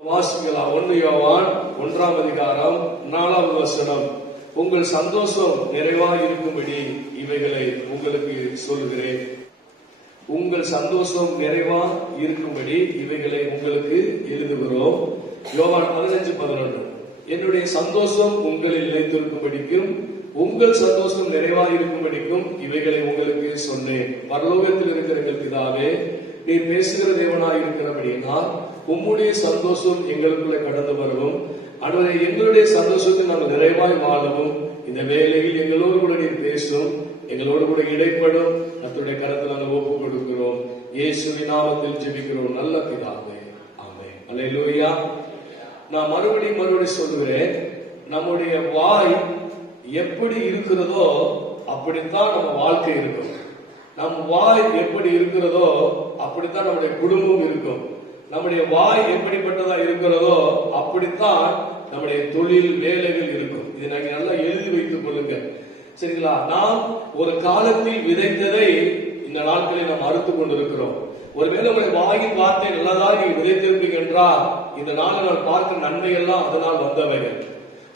வாசிக்கலாம். 1 யோவான் 1ஆம் அதிகாரம் 4ஆவது வசனம். உங்கள் சந்தோஷம் நிறைவாக இருக்கும்படி இவைகளை உங்களுக்கு சொல்லுகிறேன். உங்கள் சந்தோஷம் நிறைவாக இருக்கும்படி இவைகளை உங்களுக்கு எழுதுகிறோம். யோவான் 15:11. என்னுடைய சந்தோஷம் உங்களில் நிலைத்திருக்கும்படிக்கும் உங்கள் சந்தோஷம் நிறைவாக இருக்கும்படிக்கும் இவைகளை உங்களுக்கு சொன்னேன். பரலோகத்தில் இருக்கிற எங்கள் பிதாவே, நீர் பேசுகிற தேவனாய் இருக்கிறபடியினால் உம்முடைய சந்தோஷம் எங்களுக்குள்ள கடந்து வரவும், ஆண்டவரே எங்களுடைய சந்தோஷத்தை நாங்கள் நிறைவாய் வாழவும் இந்த வேளையில் எங்களோடு கூட நீர் பேசும், எங்களோடு கூட இடைப்படும். கர்த்தருடைய கரத்தில் நாங்கள் ஒப்புக் கொடுக்கிறோம். இயேசுவின் நாமத்தில் ஜெபிக்கிறோம் நல்ல பிதாவே, ஆமென். அல்லேலூயா. நான் மறுபடியும் சொல்லுகிறேன், நம்முடைய வாய் எப்படி இருக்கிறதோ அப்படித்தான் நம்ம வாழ்க்கை இருக்கும். நம் வாய் எப்படி இருக்கிறதோ அப்படித்தான் நம்முடைய குடும்பம் இருக்கும். நம்முடைய வாய் எப்படிப்பட்டதா இருக்கிறதோ அப்படித்தான் நம்முடைய தொழில் வேலைகள் இருக்கும். இதை நாங்க நல்லா எழுதி வைத்துக் கொள்ளுங்க, சரிங்களா? நாம் ஒரு காலத்தில் விதைத்ததை இந்த நாட்களில் நாம் அறுத்து கொண்டிருக்கிறோம். ஒருவேளை உங்களுடைய வாயின் வார்த்தை நல்லதாக நீங்க விதைத்திருப்பீங்க என்றால் இந்த நாளில் நான் பார்க்க நன்மை எல்லாம் அதனால் வந்தவைகள்.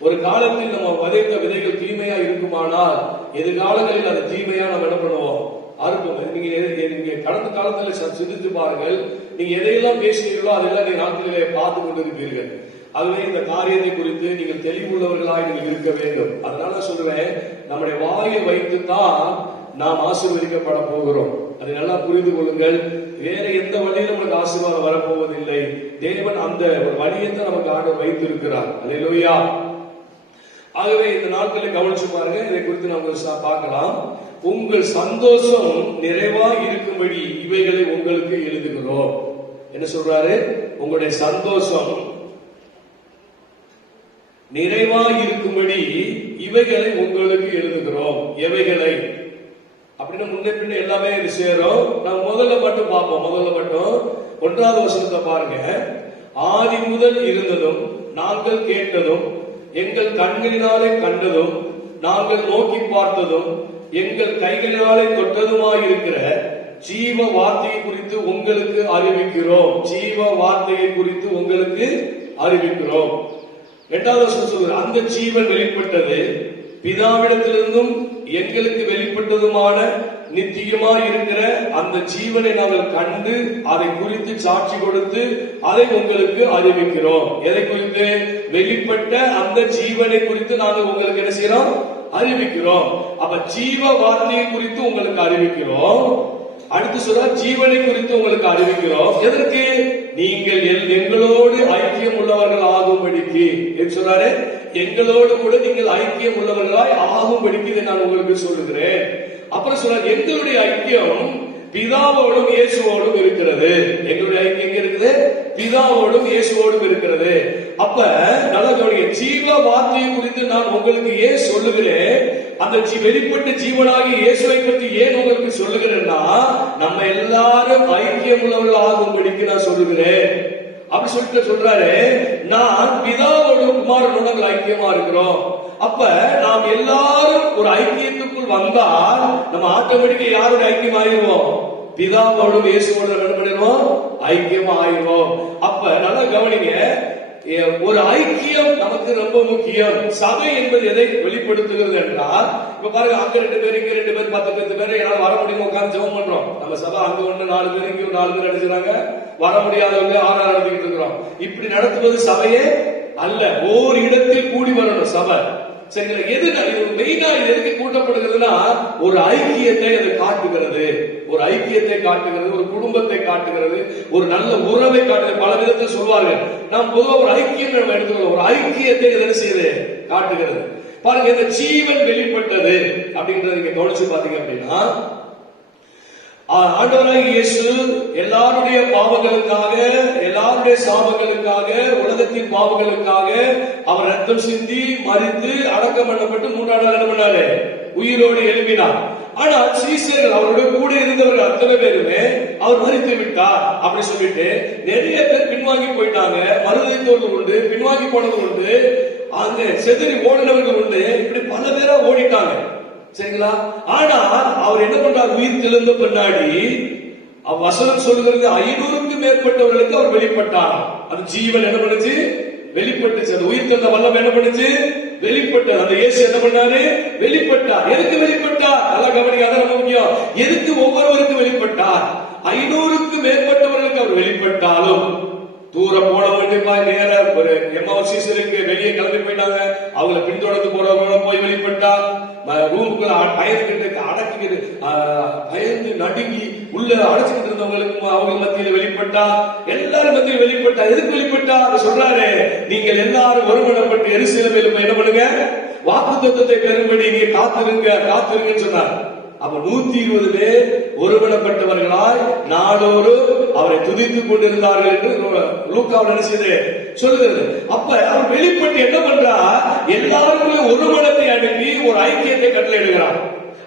ஒரு காலத்தில் நம்ம விதைத்த விதைகள் தீமையா இருக்குமானால் எதிர்காலங்களில் அந்த தீமையா நம்ம என்ன பண்ணுவோம்? அறுப்போம். நீங்க கடந்த காலத்துல சிந்தித்து பாருங்கள். நீங்க எதையெல்லாம் பேசுகிறீர்களோ அதெல்லாம் நீங்க நாட்களிலே பார்த்து கொண்டிருப்பீர்கள். ஆகவே இந்த காரியத்தை குறித்து நீங்கள் தெளிவுள்ளவர்களாய் நீங்கள் இருக்க வேண்டும். அதனால சொல்றேன், நம்முடைய வாயை வைத்துத்தான் நாம் ஆசீர்வதிக்கப்பட போகிறோம். அதை நல்லா புரிந்து கொள்ளுங்கள். வேற எந்த வழியிலும் நமக்கு ஆசீர்வாதம் வரப்போவதில்லை. தேவன் அந்த ஒரு வழியைத்தான் நமக்கு ஆண்டவர் வைத்திருக்கிறார். அல்லேலூயா. ஆகவே இந்த நாட்களை கவனிச்சு பாருங்க. இதை குறித்து நம்ம பார்க்கலாம். உங்கள் சந்தோஷம் நிறைவா இருக்கும்படி இவைகளை உங்களுக்கு எழுதுகிறோம். என்ன சொல்றாரு? உங்களுடைய சந்தோஷம் நிறைவா இருக்கும்படி இவைகளை உங்களுக்கு எழுதுகிறோம். எவைகளை அப்படின்னு முன்ன பின்ன எல்லாமே இது சேரும். நம்ம முதல்ல மட்டும் பார்ப்போம். முதல்ல மட்டும் 1வது வசனத்தை பாருங்க. ஆதி முதல் இருந்ததும் நாங்கள் கேட்டதும் எங்கள் கண்களினாலே கண்டதும் நாங்கள் நோக்கி பார்த்ததும் எங்கள் கைகளினாலே தொட்டதுமாயிருக்கிற ஜீவ வார்த்தையை குறித்து உங்களுக்கு அறிவிக்கிறோம். ஜீவ வார்த்தையை குறித்து உங்களுக்கு அறிவிக்கிறோம். 2வது வசனம் சொல்ற, அந்த ஜீவன் வெளிப்பட்டது பிதாவிடத்திலிருந்தும் எங்களுக்கு வெளிப்பட்டதுமான நித்தியமாய் இருக்கிற அந்த ஜீவனை நாங்கள் கண்டு அதை குறித்து சாட்சி கொடுத்து அதை உங்களுக்கு அறிவிக்கிறோம். எதை குறித்து? வெளிப்பட்ட அந்த ஜீவனை குறித்து நாங்கள் உங்களுக்கு என்ன செய்யறோம்? அறிவிக்கிறோம். அப்ப ஜீவ வார்த்தையை குறித்து உங்களுக்கு அறிவிக்கிறோம். அடுத்து சொல்ற, ஜீவனை குறித்து உங்களுக்கு அறிவிக்கிறோம். எதற்கு? நீங்கள் எங்களோடு ஐக்கியம் உள்ளவர்கள் ஆகும்படிக்கு. சொல்றாரு, எங்களோடு கூட நீங்கள் ஐக்கியம் உள்ளவர்களாய் ஆகும்படிக்கு இதை நான் உங்களுக்கு சொல்லுகிறேன். அப்புறம் சொல்ற, எங்களுடைய ஐக்கியம் பிதாவோடும் இயேசுவோடும் இருக்கிறது. எங்களுடைய ஐக்கியம் எங்க இருக்குது? பிதாவோடும் இயேசுவோடும் இருக்கிறது. அப்ப நல்லா கவனிங்க. ஜீவ வார்த்தையை குறித்து நான் உங்களுக்கு ஏன் சொல்லுகிறேன்? அந்த வெளிப்பட்ட ஜீவனாகி இயேசுவை பற்றி ஏன் உங்களுக்கு சொல்லுகிறேன்னா, நம்ம எல்லாரும் ஐக்கியம் உள்ளவர்கள் ஆகும்படிக்கு நான் சொல்லுகிறேன். அப்படி சொல்லிட்டு சொல்றாரு, நான் பிதாவோடும் குமாரனோடு ஐக்கியமா இருக்கிறோம். அப்ப நாம் எல்லாரும் ஒரு ஐக்கியத்துக்குள் வந்தால் நம்ம ஆட்டோமேட்டிக்கா யாரோட ஐக்கியம் ஆயிடுவோம்? பிதாவோடும் இயேசுவோடு என்ன பண்ணிடுவோம்? ஐக்கியமா ஆயிடுவோம். அப்ப நல்லா கவனிங்க, ஒரு ஐக்கியம் நமக்கு ரொம்ப முக்கியம். சபை என்பது எதை வெளிப்படுத்துகிறது என்றால், இப்ப பாருங்க, அங்க 2 பேர் இங்க 2 பேர் 10 பேர் யாராவது வர முடியுமா? உட்கார்ந்து ஜெபம் பண்றோம். நம்ம சபை அங்க 4 பேர் இங்க 4 பேர் அடிச்சுறாங்க. வர முடியாதவங்க 6 நடத்திக்கிட்டு இருக்கிறோம். இப்படி நடத்துவது சபையே அல்ல. ஓர் இடத்தில் கூடி வரணும் சபை, சரிங்களா? எது மெயினா எதுக்கு கூட்டப்படுகிறதுனா, ஒரு ஐக்கியத்தை அது காட்டுகிறது. ஒரு ஐக்கியத்தை காட்டுகிறது, ஒரு குடும்பத்தை காட்டுகிறது, ஒரு நல்ல உறவை காட்டுகிறது. பல விதத்தில் சொல்வார்கள். நாம் பொதுவாக ஒரு ஐக்கியம் நம்ம எடுத்துக்கிறோம். ஒரு ஐக்கியத்தை என்ன செய்யுது? காட்டுகிறது. பாருங்க, இந்த ஜீவன் வெளிப்பட்டது அப்படின்றத நீங்க கவனிச்சு பாத்தீங்க அப்படின்னா, ஆண்டவராகிய இயேசு எல்லாருடைய பாவங்களுக்காக, எல்லாருடைய சாபங்களுக்காக, உலகத்தின் பாவங்களுக்காக அவர் ரத்தம் சிந்தி மரித்து அடக்கம் பண்ணப்பட்டு 3ஆம் நாள் என்ன பண்ணாரு? உயிரோடு எழுப்பினார். ஆனா சீசர்கள் அவருடைய கூட இருந்தவர்கள் அத்தனை பேருமே அவர் மரித்து விட்டார் அப்படி சொல்லிட்டு நிறைய பேர் பின்வாங்கி போயிட்டாங்க. மறுதளித்தவர்கள் உண்டு, பின்வாங்கி போனது உண்டு, அந்த செதறி ஓடினவர்கள் உண்டு. இப்படி பல பேரா ஓடிட்டாங்க. சரிங்களா? ஆனா அவர் என்ன பண்றார்? உயிர் தெழுந்த பின்னாடி வசனம் சொல்கிறது 500க்கும் மேற்பட்டவர்களுக்கு அவர் வெளிப்பட்டார். அது ஜீவன் என்ன பண்ணுச்சு? வெளிப்பட்டுச்சு. அந்த உயிர் தெழுந்த வல்லம் என்ன பண்ணுச்சு? வெளிப்பட்டது. அந்த இயேசு என்ன பண்ணாரு? வெளிப்பட்டார். எதுக்கு வெளிப்பட்டார்? நல்லா கவனிங்க, அதான் முக்கியம். எதுக்கு ஒவ்வொருவருக்கும் வெளிப்பட்டார்? 500க்கும் மேற்பட்டவர்களுக்கு அவர் வெளிப்பட்டாலும் தூரம் போன வேண்டியப்பா நேர ஒரு எம்மாவூர் சீசருக்கு வெளியே கிளம்பி போயிட்டாங்க. அவங்களை பின்தொடர்ந்து போறவங்கள போய் வெளிப்பட்டார். ரூமுக்குள்ள பயந்துகிட்டு அடக்கிட்டு பயந்து நடுங்கி உள்ள அடைச்சுக்கிட்டு இருந்தவங்களுக்கு அவங்க மத்தியில வெளிப்பட்டா, எல்லாரும் மத்தியில வெளிப்பட்டா. எதுக்கு வெளிப்பட்டா? சொல்றாரு, நீங்கள் எல்லாரும் ஒருமனப்பட்டு எருசலேமில் என்ன பண்ணுங்க? வாக்குத்தத்தத்தை பெறும்படி நீங்க காத்திருங்கன்னு சொன்னார். அப்ப 120 பேர் ஒருமனப்பட்டவர்களாய் நாளோறும் அவரை துதித்துக் கொண்டிருந்தார்கள் என்று லூக்காவில் என்ன செய்து சொல்லுகிறது. அப்ப அவர் வெளிப்பட்டு என்ன பண்றா? எல்லாருக்குள்ள ஒரு மனத்தை அனுப்பி ஒரு ஐக்கியத்தை கட்டளையிடுகிறார்.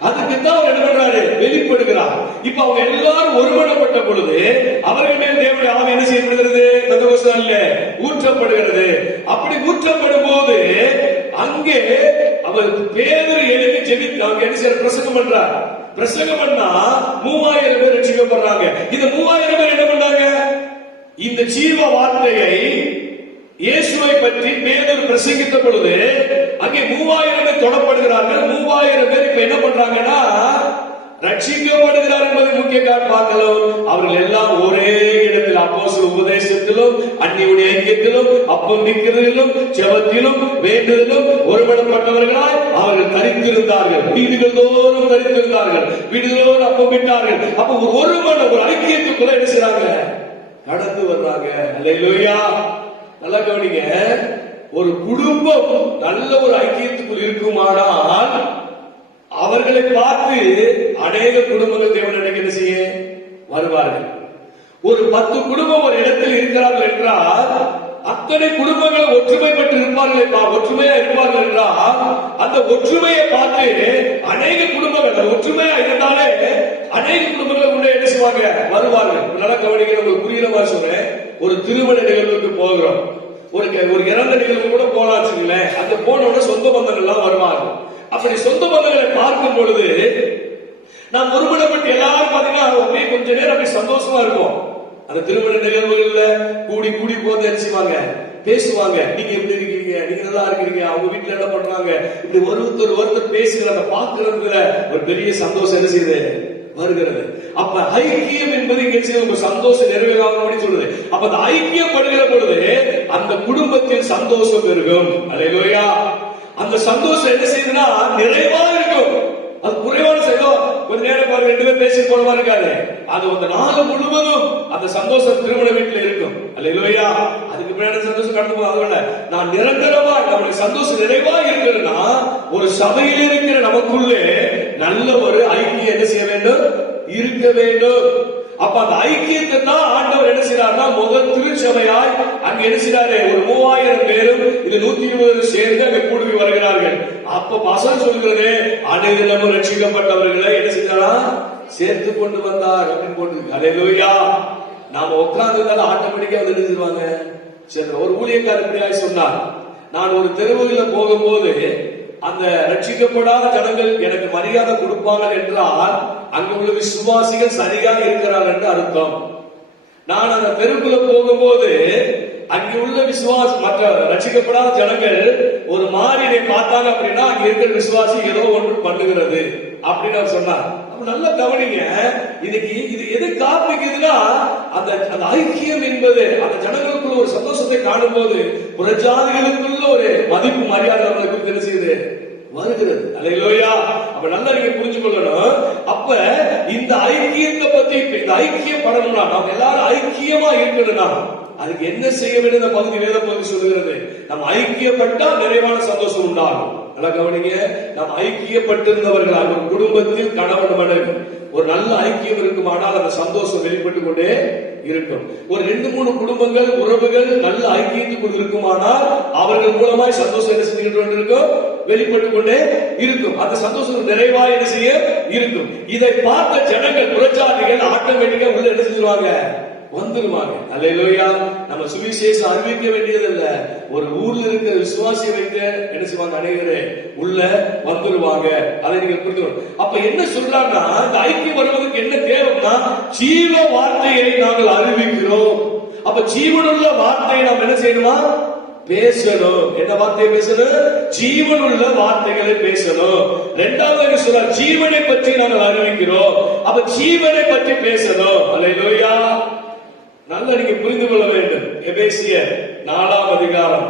அதுக்கு தான் அவர் என்ன பண்றாரு? வெளிப்படுகிறார். இப்ப அவங்க எல்லாரும் ஒருமனப்பட்ட பொழுது அவர்கள் மேல் தேவனுடைய ஆவி என்ன செய்யப்படுகிறது? பெந்தெகோஸ்தே ஊற்றப்படுகிறது. அப்படி ஊற்றப்படும் போது அங்கே அவர் பேதுரு எழுப்பி ஜெபித்து அவங்க என்ன செய்ய பிரசங்கம் பண்றார். பிரசங்கம் பண்ணா 3000 பேர் ரட்சிக்கப்படுறாங்க. இந்த 3000 பேர் என்ன பண்றாங்க? இந்த ஜீவ வார்த்தையை இயேசுவை பற்றி பேதுரு பிரசங்கித்த பொழுது அங்கே 3000 பேர் தொடப்படுகிறார்கள். 3000 பேர் இப்ப என்ன பண்றாங்கன்னா ரட்சிக்கப்படுகிறார் என்பதை முக்கிய பார்க்கலாம். அவர்கள் எல்லாம் ஒரே இடத்தில் அப்போஸ்தலர் உபதேசத்திலும் அந்நியுடைய ஐக்கியத்திலும் அப்பம் நிற்கிறதிலும் ஜெபத்திலும் வேண்டுதலும் ஒருமனப்பட்டவர்களாய் அவர்கள் தரித்திருந்தார்கள். வீடுகள் தோறும் தரித்திருந்தார்கள். வீடுகளோடு அப்பம் விட்டார்கள். அப்ப ஒரு ஐக்கியத்துக்குள்ள என்ன செய்றாங்க? கடந்து வர்றாங்க. அல்லேலூயா. நல்லா கவனிங்க. ஒரு குடும்பம் நல்ல ஒரு ஐக்கியத்துக்குள் இருக்குமானால் அவர்களை பார்த்து அநேக குடும்பங்கள் தேவனிடம் என்ன செய்ய வருவார்கள். ஒரு 10 குடும்பம் ஒரு இடத்தில் இருக்கிறார்கள் என்றால் அத்தனை குடும்பங்கள் ஒற்றுமை பெற்று இருப்பார்கள், ஒற்றுமையா இருப்பார்கள் என்றால் அந்த ஒற்றுமையை பார்த்து அநேக குடும்பங்கள் ஒற்றுமையா இருந்தாலே அநேக குடும்பங்கள் கூட என்ன செய்வாங்க? வருவார்கள். நல்லா கவனிக்க, உங்களுக்கு புரியுற மாதிரி சொல்றேன். ஒரு திருமண நிகழ்வுக்கு போகிறோம், ஒரு இறந்த நிகழ்வு கூட போலாம். அந்த போனோட சொந்த பந்தங்கள் எல்லாம் வருவாங்க. அப்படி சொந்த பந்தங்களை பார்க்கும் பொழுது நாம் ஒருமனப்பட்டு எல்லாரும் பாத்தீங்கன்னா கொஞ்ச நேரம் அப்படி சந்தோஷமா இருக்கும். அந்த திருமண நிகழ்வுகள்ல கூடி கூடி போது அடிச்சுவாங்க, பேசுவாங்க. நீங்க எப்படி இருக்கீங்க? நீங்க நல்லா இருக்கிறீங்க? அவங்க வீட்டுல என்ன பண்றாங்க? இப்படி ஒருத்தர் பேசுகிற அந்த பாக்குறதுல ஒரு பெரிய சந்தோஷம் என்ன செய்யுது? வருகிறது. அப்ப ஐக்கியம் என்பது இங்க சந்தோஷம் நிறைவேறாமல் சொல்லுது. அப்ப அந்த ஐக்கியப்படுகிற பொழுது அந்த குடும்பத்தில் சந்தோஷம் பெருகும். அல்லேலூயா. அந்த சந்தோஷம் என்ன செய்யுதுன்னா நிறைவா இருக்கும். அது குறைவான செய்யும். கொஞ்ச நேரம் பாருங்க, 2 பேர் பேசி போலமா இருக்காது. அது அந்த நாள் முழுவதும் அந்த சந்தோஷம் திருமண வீட்டில் இருக்கும். அல்லேலூயா. அதுக்கு பின்னாடி சந்தோஷம் கடந்து போகாத நான் நிரந்தரமா நம்முடைய சந்தோஷம் நிறைவா இருக்குன்னா ஒரு சபையில் இருக்கிற நமக்குள்ளே நல்ல ஒரு ஐக்கியம் என்ன செய்ய வேண்டும்? இருக்க வேண்டும். அப்ப அந்த ஐக்கியத்தை தான் ஆண்டவர் என்ன செய்யறாருன்னா முதல் திருச்சபையாய் அங்க என்ன செய்யறாரு? ஒரு 3000 பேரும் இது 120 சேர்ந்து அங்க கூடி வருகிறார்கள். அப்ப வசனம் சொல்கிறது அனைவரும் ரட்சிக்கப்பட்டவர்களை என்ன செஞ்சாரா? சேர்த்து கொண்டு வந்தார் அப்படின்னு போட்டு. அல்லேலூயா. நாம உட்கார்ந்ததால ஆட்டோமேட்டிக்கா வந்து நினைச்சிருவாங்க. சரி, ஒரு ஊழியக்காரர் இப்படியாய் சொன்னார், நான் ஒரு தெருவுல போகும்போது அந்த ரட்சிக்கப்படாத ஜனங்கள் எனக்கு மரியாதை கொடுப்பார்கள் என்றால் அங்கு உள்ள விசுவாசிகள் சரியாக இருக்கிறார்கள் என்று அர்த்தம். நான் அந்த தெருக்குள்ள போகும்போது அங்கு உள்ள மற்ற ரட்சிக்கப்படாத ஜனங்கள் ஒரு மாறினை பார்த்தாங்க அப்படின்னா அங்க இருக்கிற விசுவாசி ஏதோ ஒன்று பண்ணுகிறது அப்படின்னு அவர் சொன்னார். நல்ல கவனிங்க. இன்னைக்கு இது எது காப்பிக்குதுன்னா அந்த ஐக்கியம் என்பது அந்த ஜனங்களுக்குள்ள ஒரு சந்தோஷத்தை காணும் போது புறஜாதிகளுக்குள்ள ஒரு மதிப்பு மரியாதை நம்மளுக்கு என்ன செய்யுது? வருகிறது. அல்லேலூயா. அப்ப நல்லா நீங்க புரிஞ்சு கொள்ளணும். அப்ப இந்த ஐக்கியத்தை பத்தி இந்த ஐக்கியம் படணும்னா நாம் எல்லாரும் ஐக்கியமா இருக்கணும்னா அதுக்கு என்ன செய்ய வேண்டும்? இந்த பகுதி வேத பகுதி சொல்லுகிறது, நம்ம ஐக்கியப்பட்டா நிறைவான சந்தோஷம் உண்டாகும். நல்லா கவனிங்க. நாம் ஐக்கியப்பட்டிருந்தவர்களாக ஒரு குடும்பத்தில் கணவன் மனைவி ஒரு நல்ல ஐக்கியம் இருக்குமானால் அந்த சந்தோஷம் வெளிப்பட்டு கொண்டே இருக்கும். ஒரு 2-3 குடும்பங்கள் உறவுகள் நல்ல ஐக்கியத்துக்குள் இருக்குமானால் அவர்கள் மூலமாய் சந்தோஷம் என்ன செஞ்சுக்கிட்டு இருக்கும், வெளிப்பட்டு கொண்டே இருக்கும். அந்த சந்தோஷம் நிறைவா என்ன செய்ய இருக்கும். இதை பார்த்த ஜனங்கள் புறஜாதிகள் ஆட்டோமேட்டிக்கா உள்ள என்ன செஞ்சிருவாங்க, வந்துருவாங்க. அல்லேலூயா. நம்ம சுவிசேஷம் அறிவிக்க வேண்டியதில்ல, ஒரு ஊர்ல இருக்கிற விசுவாசியை வைத்து என்ன செய்வாங்க, அனைவரே உள்ள வந்துருவாங்க. அதை நீங்க புரிஞ்சுக்கணும். அப்ப என்ன சொல்றாங்கன்னா, இந்த ஐக்கியம் வருவதற்கு என்ன தேவைன்னா, ஜீவ வார்த்தையை நாங்கள் அறிவிக்கிறோம். அப்ப ஜீவனுள்ள வார்த்தையை நாம் என்ன செய்யணுமா, பேசணும். என்ன வார்த்தையை பேசணும், ஜீவனுள்ள வார்த்தைகளை பேசணும். இரண்டாவது சொல்ற ஜீவனை பற்றி நாங்கள் அறிவிக்கிறோம். அப்ப ஜீவனை பற்றி பேசணும். அல்லேலூயா. நல்லா நீங்க புரிந்து கொள்ள வேண்டும். எபேசியர் 4ஆம் அதிகாரம்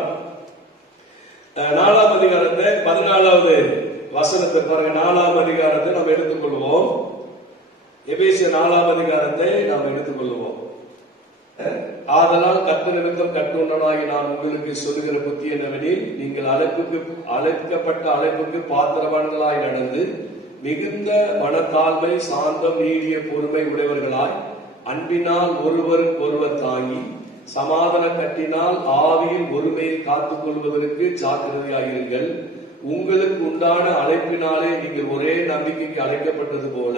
4ஆம் அதிகாரத்தை 14வது வசனத்தை பாருங்க. 4ஆம் அதிகாரத்தை நாம் எடுத்துக்கொள்வோம். எபேசியர் 4ஆம் அதிகாரத்தை நாம் எடுத்துக்கொள்வோம். ஆதலால் கர்த்தர் நிமித்தம் கட்டுண்டனாகி நான் உங்களுக்கு சொல்லுகிற புத்தி என்னவெனில், நீங்கள் அழைக்கப்பட்ட அழைப்புக்கு பாத்திரவான்களாய் நடந்து மிகுந்த மனத்தாழ்மை சாந்தம் நீடிய பொறுமை உடையவர்களாய் அன்பினால் ஒருவருக்கு ஒருவர் தாங்கி சமாதான கட்டினால் ஆவியின் ஒருமையை காத்துக் கொள்வதற்கு ஜாக்கிரதையாயிருங்கள். உங்களுக்கு உண்டான அழைப்பினாலே நீங்கள் ஒரே நம்பிக்கைக்கு அழைக்கப்பட்டது போல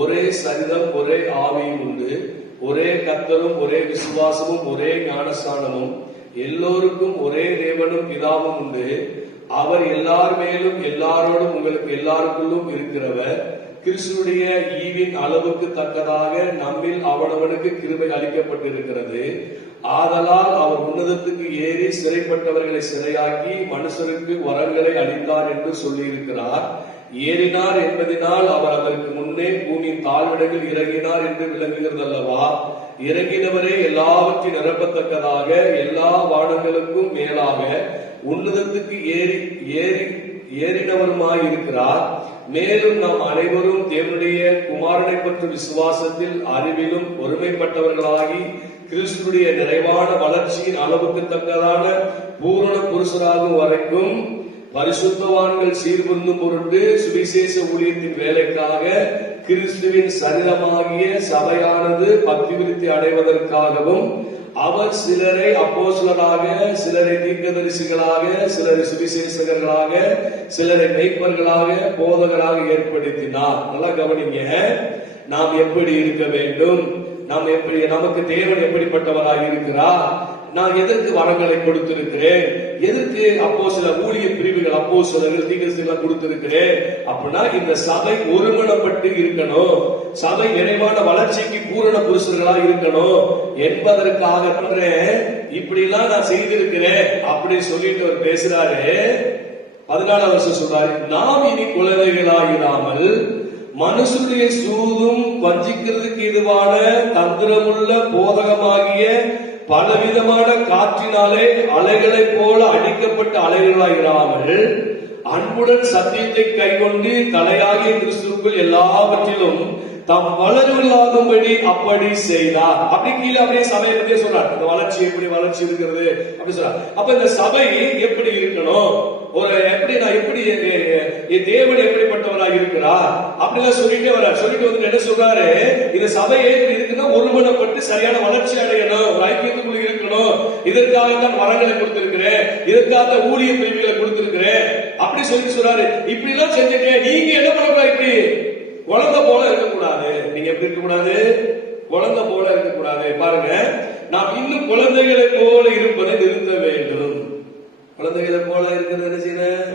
ஒரே சரிதம் ஒரே ஆவியும் உண்டு. ஒரே கர்த்தரும் ஒரே விசுவாசமும் ஒரே ஞானஸ்நானமும் எல்லோருக்கும் ஒரே தேவனும் பிதாவும் உண்டு. அவர் எல்லார் மேலும் எல்லாரோடும் உங்களுக்கு எல்லாருக்குள்ளும் இருக்கிறவர். கிறிஸ்துடைய ஈவின் அளவுக்கு தக்கதாக நம்மில் அவனவனுக்கு கிருபை அளிக்கப்பட்டிருக்கிறது. ஆதலால் அவர் உன்னதத்துக்கு ஏறி சிறைப்பட்டவர்களை சிறையாக்கி மனுஷருக்கு வரங்களை அளித்தார் என்று சொல்லி இருக்கிறார். ஏறினார் என்பதனால் அவர் அதற்கு முன்னே பூமியின் தாழ்விடத்தில் இறங்கினார் என்று விளங்குகிறது அல்லவா. இறங்கினவரே எல்லாவற்றையும் நிரப்பத்தக்கதாக எல்லா வானங்களுக்கும் மேலாக உன்னதத்துக்கு ஏறினவருமாயிருக்கிறார். மேலும் நாம் அனைவரும் தேவனுடைய குமாரனை பற்றி விசுவாசத்தில் அறிவிலும் ஒருமைப்பட்டவர்களாகி கிறிஸ்துடைய நிறைவான வளர்ச்சியின் அளவுக்கு தக்கதான பூரண புருஷராகும் வரைக்கும் பரிசுத்தவான்கள் சீர்புரிந்தும் பொருட்டு சுவிசேஷ ஊழியத்தின் வேலைக்காக கிறிஸ்துவின் சரீரமாகிய சபையானது பக்தி விருத்தி அடைவதற்காகவும் அவர் சிலரை அப்போஸ்தலராக, சிலரை தீர்க்கதரிசிகளாக, சிலரை சுவிசேஷகர்களாக, சிலரை மேய்ப்பர்களாக, போதகராக ஏற்படுத்தினார். நல்லா கவனிங்க. நாம் எப்படி இருக்க வேண்டும், நாம் எப்படி, நமக்கு தேவன் எப்படிப்பட்டவராக இருக்கிறார், நான் எதற்கு வரங்களை கொடுத்திருக்கிறேன், எதற்கு அப்போஸ்தல ஊழிய பிரிவுகள் அப்போஸ்தலர்கள் தீர்க்கதரிசிகள் கொடுத்திருக்கிறேன் அப்படின்னா, இந்த சபை ஒருமனப்பட்டு இருக்கணும், சபை நிறைவான வளர்ச்சிக்கு பூரண புருஷர்களா இருக்கணும் என்பதற்காக இப்படி எல்லாம் நான் செய்திருக்கிறேன் அப்படின்னு சொல்லிட்டு அவர் பேசுறாரு. 14 வருஷம் சொல்றாரு, நாம் இனி குழந்தைகளாகிறாமல் மனுஷனுடைய சூதும் வஞ்சிக்கிறதுக்கு இதுவான தந்திரமுள்ள போதகமாகிய பலவிதமான காற்றினாலே அலைகளைப் போல அடிக்கப்பட்ட அலைகளாயிராமல் அன்புடன் சத்தியத்தை கைக்கொண்டு தலையாகிய கிறிஸ்துவுக்குள் எல்லாவற்றிலும் தாம் வளர்வர்களாகும்படி அப்படி செய்தார். அப்படி கீழே அப்படியே சபையை பற்றி சொல்றார். இந்த வளர்ச்சி எப்படி வளர்ச்சி இருக்கிறது அப்படி சொல்றார். அப்ப இந்த சபை எப்படி இருக்கணும், ஒரு எப்படி நான் எப்படி தேவன் எப்படிப்பட்டவராக இருக்கிறார் அப்படிலாம் சொல்லிட்டே வர்றார். சொல்லிட்டு வந்து என்ன சொல்றாரு, இந்த சபையை எப்படி இருக்குன்னா ஒருமனப்பட்டு சரியான வளர்ச்சி அடையணும், ஒரு ஐக்கியத்துக்குள்ள இருக்கணும், இதற்காகத்தான் வரங்களை கொடுத்திருக்கிறேன், இதற்காக ஊழிய பிரிவுகளை கொடுத்திருக்கிறேன் அப்படி சொல்லி சொல்றாரு. இப்படி எல்லாம் செஞ்சுட்டு நீங்க என்ன பண்ணக்கூடாது, இப்படி குழந்தை போல இருக்கக்கூடாது. நீங்க எப்படி இருக்கக்கூடாது, குழந்தை போல இருக்கக்கூடாது. பாருங்க, நாம் இன்னும் குழந்தைகளை போல இருப்பதை நிறுத்த வேண்டும். குழந்தைகளை போல இருக்கிறது என்ன செய்யணும்,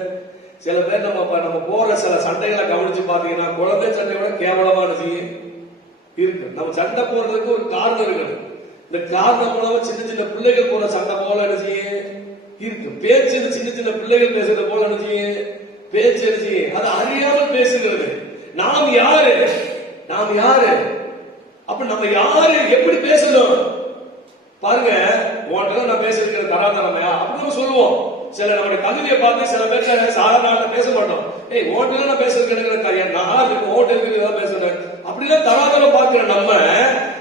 சில பேர் நம்ம போற சில சண்டைகளை கவனிச்சு பாத்தீங்கன்னா குழந்தை சண்டையோட கேவலமான செய்யும் இருக்கு. நம்ம சண்டை போறதுக்கு ஒரு காரணம் இருக்குது. இந்த காரணம் மூலமா சின்ன சின்ன பிள்ளைகள் போற சண்டை போல என்ன செய்யும் இருக்கு. பேச்சு சின்ன சின்ன பிள்ளைகள் பேசுறது போல என்ன செய்யும், பேச்சு என்ன செய்யும், அது அறியாமல் பேசுகிறது. நாம் யாரு, நாம் யாரு, அப்ப நம்ம யாரு எப்படி பேசணும் பாருங்க. உன்கிட்ட நான் பேசிருக்கிற தராதரமையா அப்படின்னு சொல்லுவோம். சில நம்முடைய தகுதியை பார்த்து சில பேர் சாதாரண பேச மாட்டோம். ஏய் ஓட்டல நான் பேசுறேன், நான் ஓட்டலுக்கு தான் பேசுறேன் அப்படிலாம் தராதரம் பார்க்கிற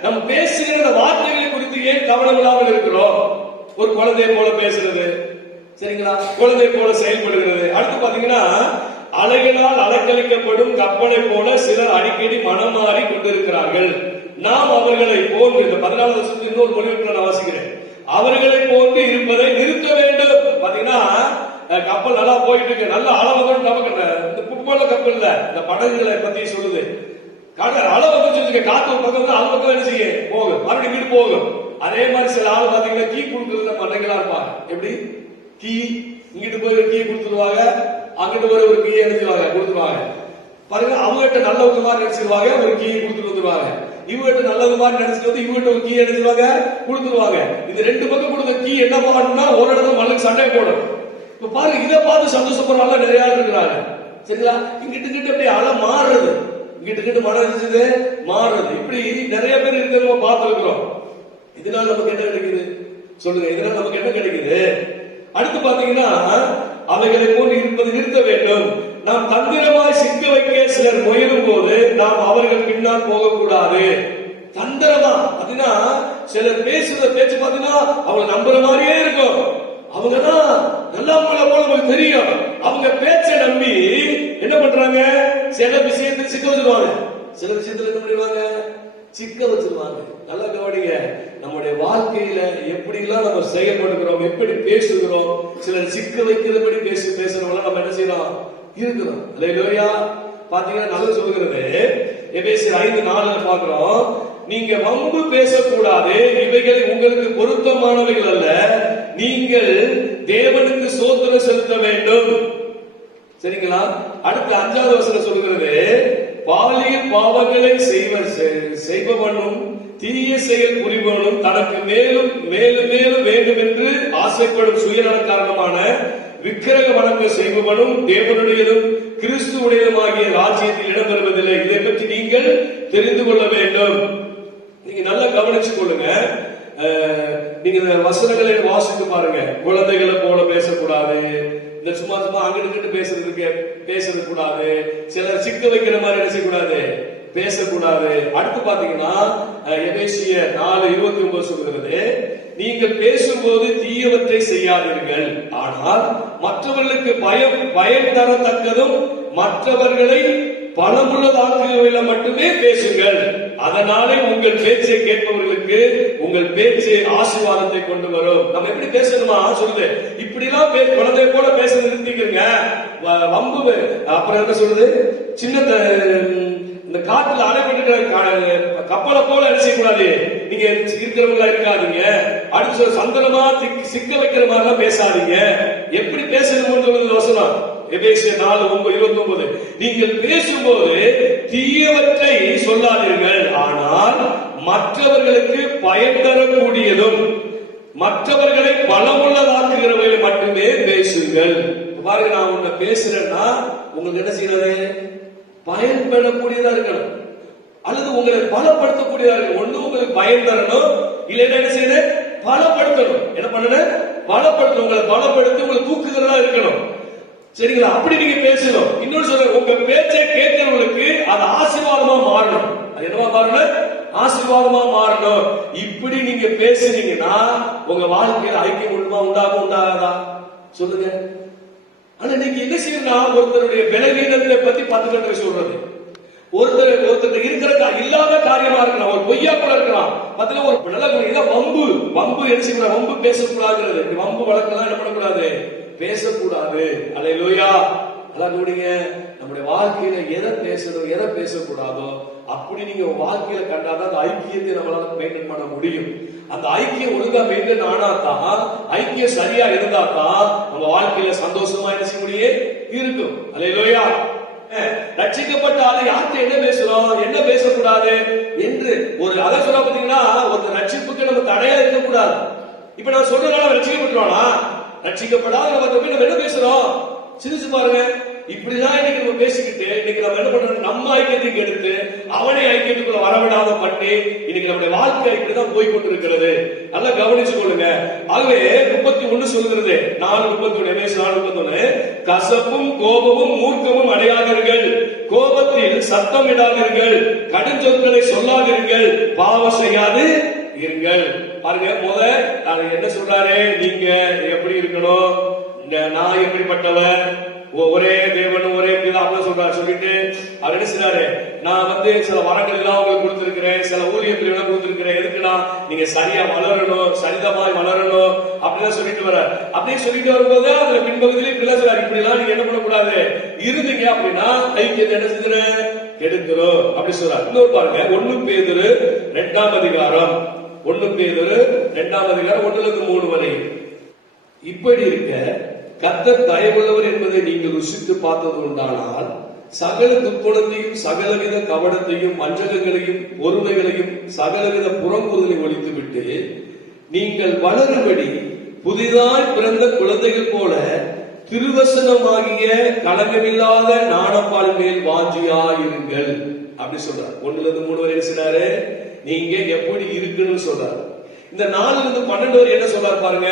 நம்ம பேசுகிற வார்த்தைகளை குறித்து ஏன் கவனம் இல்லாமல் இருக்கிறோம். ஒரு குழந்தையை போல பேசுறது, சரிங்களா? குழந்தை போல செயல்படுகிறது. அடுத்து பாத்தீங்கன்னா, அலைகளால் அலக்களிக்கப்படும் கப்பலை போல சிலர் அடிக்கடி மனம் மாறி கொண்டிருக்கிறார்கள். நாம் அவர்களை போன்று, இந்த 14வது வசனத்தில் இன்னொரு மொழிபெயர்ப்பு நான் வாசிக்கிறேன், அவர்களை போன்று இருப்பதை நிறுத்த வேண்டும். பாத்தீங்கன்னா, கப்பல் நல்லா போயிட்டு இருக்கு, நல்ல அளவு நமக்கு இந்த புட்பால கப்பல் இல்ல, இந்த படகுகளை பத்தி சொல்லுது. அளவு வந்து காத்து ஒரு பக்கம் வந்து அது பக்கம் என்ன செய்ய போகும், மறுபடியும் வீடு போகும். அதே மாதிரி சில ஆள் பாத்தீங்கன்னா கீ கொடுக்கறதுல மண்டைகளா இருப்பாங்க. எப்படி கீ இங்கிட்டு போய் கீ கொடுத்துருவாங்க, அங்கிட்டு போய் ஒரு கீ அடிச்சுவாங்க கொடுத்துருவாங்க. பாருங்க, அவங்ககிட்ட நல்லவங்க மாதிரி நினைச்சிருவாங்க, ஒரு கீ கொடுத்துட்டு வந்துருவாங்க. இவங்கிட்ட நல்லது மாதிரி நினைச்சிட்டு வந்து இவங்கிட்ட ஒரு கீ அடிச்சிருவாங்க கொடுத்துருவாங்க. இது ரெண்டு பக்கம் கொடுத்த கீ என்ன பண்ணணும்னா ஒரு இடத்துல மல்லுக்கு சண்டை போடும். இப்ப பாருங்க, இதை பார்த்து சந்தோஷப்படுறாங்க நிறைய ஆள் இருக்கிறாங்க. சரிங்களா? இங்கிட்டு கிட்ட அப்படி அலை மாறுறது, இங்கிட்டு கிட்ட மனது மாறுறது, இப்படி நிறைய பேர் இருக்கிறவங்க பார்த்துருக்கிறோம். இதனால நமக்கு என்ன கிடைக்குது சொல்லுங்க? இதனால நமக்கு என்ன கிடைக்குது? அடுத்து பாத்தீங்கன்னா, அவைகளை போன்று இருப்பது நிறுத்த வேண்டும். நாம் தந்திரமாய் சிக்க வைக்க சிலர் முயலும் போது நாம் அவர்கள் பின்னால் போகக்கூடாது. தந்திரமா பாத்தீங்கன்னா சிலர் பேசுற பேச்சு பாத்தீங்கன்னா அவங்க நம்புற மாதிரியே இருக்கும். அவங்கதான் நல்லவங்கள போல நமக்கு தெரியும். அவங்க பேச்சை நம்பி என்ன பண்றாங்க, சில விஷயத்தில் சிக்க வச்சிருவாங்க, சில விஷயத்துல என்ன பண்ணிடுவாங்க, சிக்க வச்சிருவாங்க. நல்லா கவனிங்க, நம்முடைய வாழ்க்கையில எப்படி எல்லாம் நம்ம செயல்படுகிறோம், எப்படி பேசுகிறோம், சிலர் சிக்க வைக்கிறபடி பேசுறவங்க நம்ம என்ன செய்யலாம் இருக்கிறோம். அல்லேலூயா. பாத்தீங்கன்னா நல்லா சொல்லுகிறது, எபேசியர் 5:4 பாக்குறோம், நீங்க வம்பு பேசக்கூடாது, இவைகள் உங்களுக்கு பொருத்தமானவைகள் அல்ல, நீங்கள் தேவனுக்கு ஸ்தோத்திரம் செலுத்த வேண்டும். சரிங்களா? அடுத்து 5வது வசனம் சொல்லுகிறது, பாலியல் பாவங்களை செய்பவனும் தீய செயல் புரிபவனும் தனக்கு மேலும் மேலும் மேலும் வேண்டும் என்று ஆசைப்படும் சுயநல காரணமான விக்கிரக வணங்க செய்பவனும் தேவனுடையதும் கிறிஸ்துவுடையதும் ஆகிய ராஜ்யத்தில் இடம்பெறுவதில்லை. இதை பற்றி நீங்கள் தெரிந்து கொள்ள வேண்டும். நீங்க நல்லா கவனிச்சு கொள்ளுங்க. நீங்க வசனங்களை வாசித்து பாருங்க. குழந்தைகளை போல பேசக்கூடாது, இந்த சும்மா சும்மா அங்கிட்டு பேசுறது கூடாது, சிலர் சிக்க வைக்கிற மாதிரி என்ன செய்யக்கூடாது, பேசக்கூடாது. அடுத்து பாத்தீங்கன்னா எபேசியர் 4:29 சொல்கிறது, நீங்கள் பேசும்போது தீயவற்றை செய்யாதீர்கள், ஆனால் மற்றவர்களுக்கு பயன் தரத்தக்கதும் மற்றவர்களை பலமுள்ளதாக்குவதில் மட்டுமே பேசுங்கள். அதனாலே உங்கள் பேச்சை கேட்பவர்களுக்கு உங்கள் பேச்சு ஆசீர்வாதத்தை கொண்டு வரும். நம்ம எப்படி பேசணுமா சொல்லுது, இப்படி எல்லாம் குழந்தை போல பேச நிறுத்திக்கிறங்க. வம்பு அப்புறம் என்ன சொல்லுது, சின்ன இந்த காட்டுல அலைப்பட்டு கப்பலை போல என்ன செய்யக்கூடாது, நீங்க இருக்கிறவங்களா இருக்காதீங்க. அடுத்து சொல்ல சந்தனமா சிக்க வைக்கிற மாதிரி எல்லாம் பேசாதீங்க. எப்படி பேசணும்னு சொல்லுது வசனம் எபேசியர் 4:29, நீங்கள் பேசும்போது தீயவற்றை சொல்லாதீர்கள், ஆனால் மற்றவர்களுக்கு பயன் தரக்கூடியதும் மற்றவர்களை பலமுள்ளதாக்குகிறவர்களை மட்டுமே பேசுங்கள். பாருங்க, நான் உன்னை பேசுறேன்னா உங்களுக்கு என்ன செய்யறது, பயன்படக்கூடியதா இருக்கணும், அல்லது உங்களை பலப்படுத்தக்கூடியதா இருக்கணும். ஒண்ணு உங்களுக்கு பயன் தரணும், இல்லைன்னா என்ன செய்யணும், பலப்படுத்தணும். என்ன பண்ணணும், பலப்படுத்தணும். உங்களை பலப்படுத்தி உங்களை தூக்குகிறதா இருக்கணும். சரிங்களா? அப்படி நீங்க பேசணும். இன்னொரு சொல்ற, உங்க பேச்சை கேட்கிறவங்களுக்கு அது ஆசீர்வாதமா மாறணும். அது என்னவா மாறணும், ஆசீர்வாதமா மாறணும். இப்படி நீங்க பேசுனீங்கன்னா உங்க வாழ்க்கையில ஐக்கியம் உண்டாகாதா சொல்லுங்க. ஆனா நீங்க என்ன செய்யணும், ஒருத்தருடைய பலவீனத்தை பத்தி 10 கட்டளை சொல்றது, ஒருத்தர் இருக்கிற இல்லாத காரியமா இருக்கலாம், ஒரு பொய்யா கூட இருக்கலாம். பாத்தீங்கன்னா ஒரு நல்ல வம்பு என்ன செய்யணும், வம்பு பேசக்கூடாது, வம்பு வழக்கெல்லாம் என்ன பண்ணக்கூடாது, பேசக்கூடாது. அல்லேலூயா. அல்லாஹ்வுடைய நம்முடைய வாழ்க்கையில எதை பேசணும் எதை பேசக்கூடாதோ அப்படி நீங்க வாழ்க்கையில கண்டாதான் அந்த ஐக்கியத்தை நம்மளால மெயின்டைன் பண்ண முடியும். அந்த ஐக்கியம் ஒழுங்கா மெயின்டைன் ஆனாதான், ஐக்கியம் சரியா இருந்தா தான் நம்ம வாழ்க்கையில சந்தோஷமா என்ன செய்ய முடியும் இருக்கும். அல்லேலூயா. ரட்சிக்கப்பட்ட ஆளு யார்கிட்ட என்ன பேசுறோம் என்ன பேசக்கூடாது என்று ஒரு அதை சொல்ல பாத்தீங்கன்னா, ஒரு ரட்சிப்புக்கு நம்ம தடையா இருக்கக்கூடாது. இப்ப நான் சொல்றதுனால ரட்சிக்கப்பட்டுருவானா, ரட்சிக்கப்படாத நம்ம என்ன பேசுறோம் சிரிச்சு பாருங்க. இப்படிதான் இன்னைக்கு நம்ம பேசிக்கிட்டு இன்னைக்கு நம்ம என்ன பண்றோம், நம்ம ஐக்கியத்துக்கு எடுத்து அவனை ஐக்கியத்துக்குள்ள வரவிடாத பண்ணி இன்னைக்கு நம்முடைய வாழ்க்கை இப்படிதான் போய் கொண்டிருக்கிறது. நல்லா கவனிச்சு கொள்ளுங்க. ஆகவே 31 சொல்கிறது, 4:31 கசப்பும் கோபமும் மூர்க்கமும் அடையாதீர்கள், கோபத்தில் சத்தம் இடாதீர்கள், கடுஞ்சொற்களை சொல்லாதீர்கள், பாவம் செய்யாது இருங்கள். பாருங்க, என்ன சொல்றாரு, நீங்க எப்படி இருக்கணும், நான் எப்படிப்பட்டவர், ஒரே தேவன் ஒரே அப்படின்னு சொல்றாரு. சொல்லிட்டு அவர் என்ன செய்றாரு, நான் வந்து சில வரங்கள் எல்லாம் உங்களுக்கு கொடுத்திருக்கிறேன், சில ஊழியர்கள் எல்லாம் கொடுத்திருக்கிறேன், எதுக்குன்னா நீங்க சரியா வளரணும், சரிதமாய் வளரணும் அப்படின்னு சொல்லிட்டு வர. அப்படியே சொல்லிட்டு வரும்போது அதுல பின்பகுதியிலே இப்படிலாம் சொல்றாரு, இப்படி எல்லாம் நீங்க என்ன பண்ணக்கூடாது, இருந்தீங்க அப்படின்னா ஐக்கியத்தை என்ன செஞ்சிரு கெடுக்கிறோம் அப்படி சொல்றாரு. இன்னொரு பாருங்க, 1 பேதுரு 2ஆம் அதிகாரம், 1 பேதுரு 2ஆம் அதிகாரம் 1-3 வரை. இப்படி இருக்க கர்த்தர் தயவுள்ளவர் என்பதை நீங்கள் ருசித்து பார்த்தது உண்டானால் சகல துர்க்குணத்தையும் சகலவித கவனத்தையும் வஞ்சகங்களையும் பொறுமைகளையும் சகலவித புறங்குறுதலை ஒழித்துவிட்டு நீங்கள் வளரும்படி புதிதாய் பிறந்த குழந்தைகள் போல திருவசனமாகிய களங்கமில்லாத நாணப்பால் மேல் வாஞ்சியாயிருங்கள் அப்படி சொல்றாரு. 1-3 வரை சொல்றாரு, நீங்க எப்படி இருக்குன்னு சொல்றாரு. இந்த 4-12 வரை என்ன சொல்றாரு பாருங்க,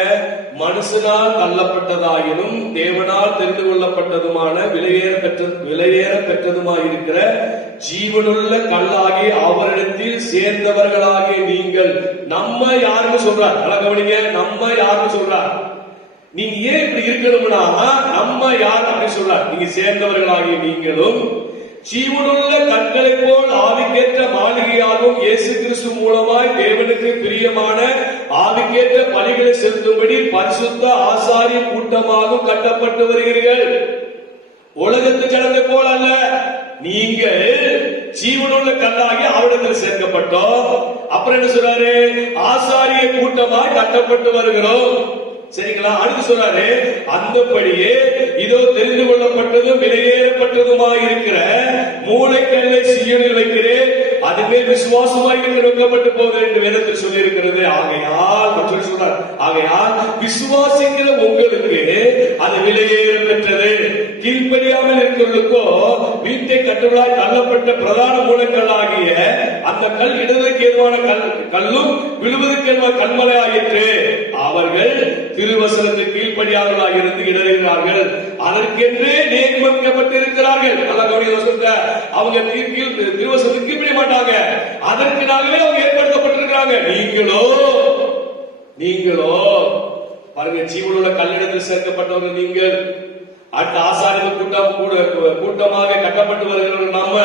மனுஷனால் தள்ளப்பட்டதாயினும் தேவனால் தெரிந்து கொள்ளப்பட்டதுமான விலையேற பெற்றதுமாயிருக்கிற ஜீவனுள்ள கல்லாகிய அவரிடத்தில் சேர்ந்தவர்களாகிய நீங்கள். நம்ம யாருன்னு சொல்றார், நல்லா கவனிங்க, நம்ம யாருன்னு சொல்றார். நீங்க ஏன் இப்படி இருக்கணும்னா நம்ம யார் அப்படின்னு சொல்றார். நீங்க சேர்ந்தவர்களாகிய நீங்களும் ஜீவனுள்ள கற்களை போல் ஆவிக்கேற்ற மாளிகையாகவும் இயேசு கிறிஸ்து மூலமாய் தேவனுக்கு பிரியமான ஆவிக்கேற்ற பலிகளை செலுத்தும்படி பரிசுத்த ஆசாரிய கூட்டமாகவும் கட்டப்பட்டு வருகிறீர்கள். உலகத்து ஜனத்தை போல் அல்ல, நீங்கள் ஜீவனுள்ள கல்லாகி அவரிடத்தில் சேர்க்கப்பட்டோம். அப்புறம் என்ன சொல்றாரு, ஆசாரிய கூட்டமாய் கட்டப்பட்டு வருகிறோம். சரிங்களா? அடுத்து சொல்றாரு, அந்தபடியே இதோ தெரிந்து கொள்ளப்பட்டதும் விலையேறப்பட்டதுமாக இருக்கிற மூளைக்கல்லை சீயோனில் வைக்கிறேன், அதுவே விசுவாசமாய் வைக்கப்பட்டு போகுது என்று வேதத்தில் சொல்லி இருக்கிறது. ஆகையால் சொல்றார், ஆகையால் விசுவாசிக்கிற உங்களுக்கு அது விலையேற பெற்றது. கீழ்ப்படியாமல் இருக்கிறவர்களுக்கோ வீட்டை கட்டுகளாய் தள்ளப்பட்ட பிரதான மூலக்கல்லாகிய அந்த கல் இடதுக்கு ஏதுவான கல்லும் விழுவதற்கு ஏதுவான கண்மலை ஆயிற்று. அவர்கள் திருவசனத்துக்கு கீழ்ப்படியாளர்களாக இருந்து இடறுகிறார்கள், அதற்கென்றே நியமிக்கப்பட்டிருக்கிறார்கள். அவங்க திருவசனத்துக்கு கீழ்ப்படிய மாட்டாங்க, அதற்காகவே அவங்க ஏற்படுத்தப்பட்டிருக்கிறாங்க. நீங்களோ பாருங்க, ஜீவனுள்ள கல்லிடத்தில் சேர்க்கப்பட்டவர்கள் நீங்கள். அடுத்த ஆசாரிய கூட்டமாக கட்டப்பட்டு வருகிறவர்கள் நாம.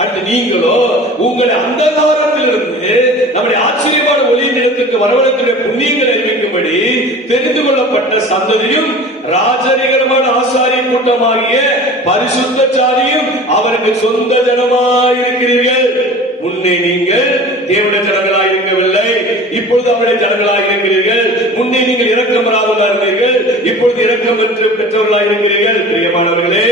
அடுத்து நீங்களோ உங்களை அந்தகாரத்திலிருந்து நம்முடைய ஆச்சரியமான ஒளியின் இடத்திற்கு வரவழைத்துடைய புண்ணியங்களை அறிவிக்கும்படி தெரிந்து கொள்ளப்பட்ட சந்ததியும் ராஜரிகரமான ஆசாரிய கூட்டமாகிய பரிசுத்த சாரியும் அவருக்கு சொந்த ஜனமாயிருக்கிறீர்கள். முன்னே நீங்கள் தேவனுடைய ஜனங்களாக இருக்கவில்லை, இப்பொழுது அவருடைய ஜனங்களாக இருக்கிறீர்கள். முன்னே நீங்கள் இரக்கம் பெறாதவர்களாக இருந்தீர்கள், இப்பொழுது இரக்கம் பெற்றவர்களாக இருக்கிறீர்கள். பிரியமானவர்களே,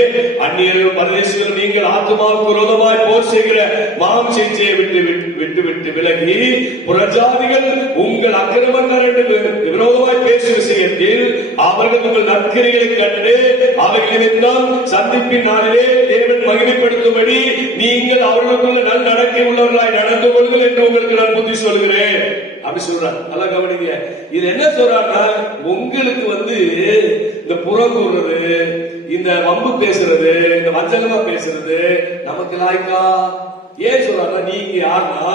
அந்நியர்கள் பரதேசிகள் நீங்கள் ஆத்துமாவுக்கு விரோதமாய் போர் செய்கிற மாம்சேச்சையை விட்டு விலகி புறஜாதிகள் உங்கள் அக்கிரமக்காரர்கள் விரோதமாய் பேசும் விஷயத்தில் அவர்கள் உங்கள் நற்கிரிகளை கண்டு அவைகளிடம் சந்திப்பின் நாளிலே தேவன் மகிமைப்படுத்தும்படி நீங்கள் அவர்களுக்குள்ள நல் நடக்கை உள்ளவர்களாய் நடந்து கொள்ளுங்கள் என்று உங்களுக்கு நான் புத்தி சொல்கிறேன் அப்படி சொல்றாங்க. நல்லா கவனிங்க, இது என்ன சொல்றாங்கன்னா, உங்களுக்கு இந்த புறம் கூறுறது, இந்த வம்பு பேசுறது, இந்த வஞ்சகமா பேசுறது நமக்கு லாய்க்கா? ஏன் சொல்றாங்க, நீங்க யாருன்னா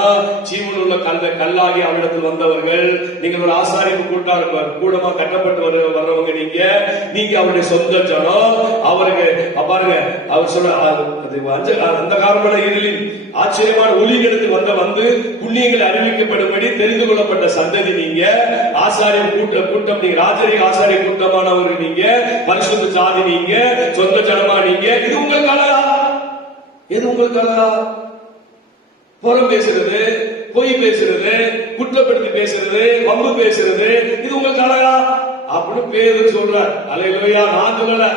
ஜீவனுள்ள கல்லாகி அவரிடத்தில் வந்தவர்கள், நீங்கள் ஒரு ஆசாரிப்பு கூடமா கட்டப்பட்டு வர்றவங்க, நீங்க அவருடைய சொந்த ஜனம். அவருக்கு பாருங்க, அவர் சொல்ற அந்த காரணமான இருளின் ஆச்சரியமான ஒளிகளுக்கு வந்து புண்ணியங்கள் அறிவிக்கப்படும்படி தெரிந்து கொள்ளப்பட்ட சந்ததி நீங்க. ஆசாரிய கூட்டம் நீங்க, ராஜரிக ஆசாரிய கூட்டமானவர்கள் நீங்க, பரிசுத்த சாதி நீங்க, சொந்த ஜனமா நீங்க. இது உங்களுக்கு அழகா? எது உங்களுக்கு அழகா? புறம் பேசுறது, பொய் பேசுறது, குற்றப்படுத்தி பேசுறது, வம்பு பேசுறது, இது உங்களுக்கு அழகா அப்படின்னு பேரு சொல்றார். அல்லேலூயா. நான் சொல்லல,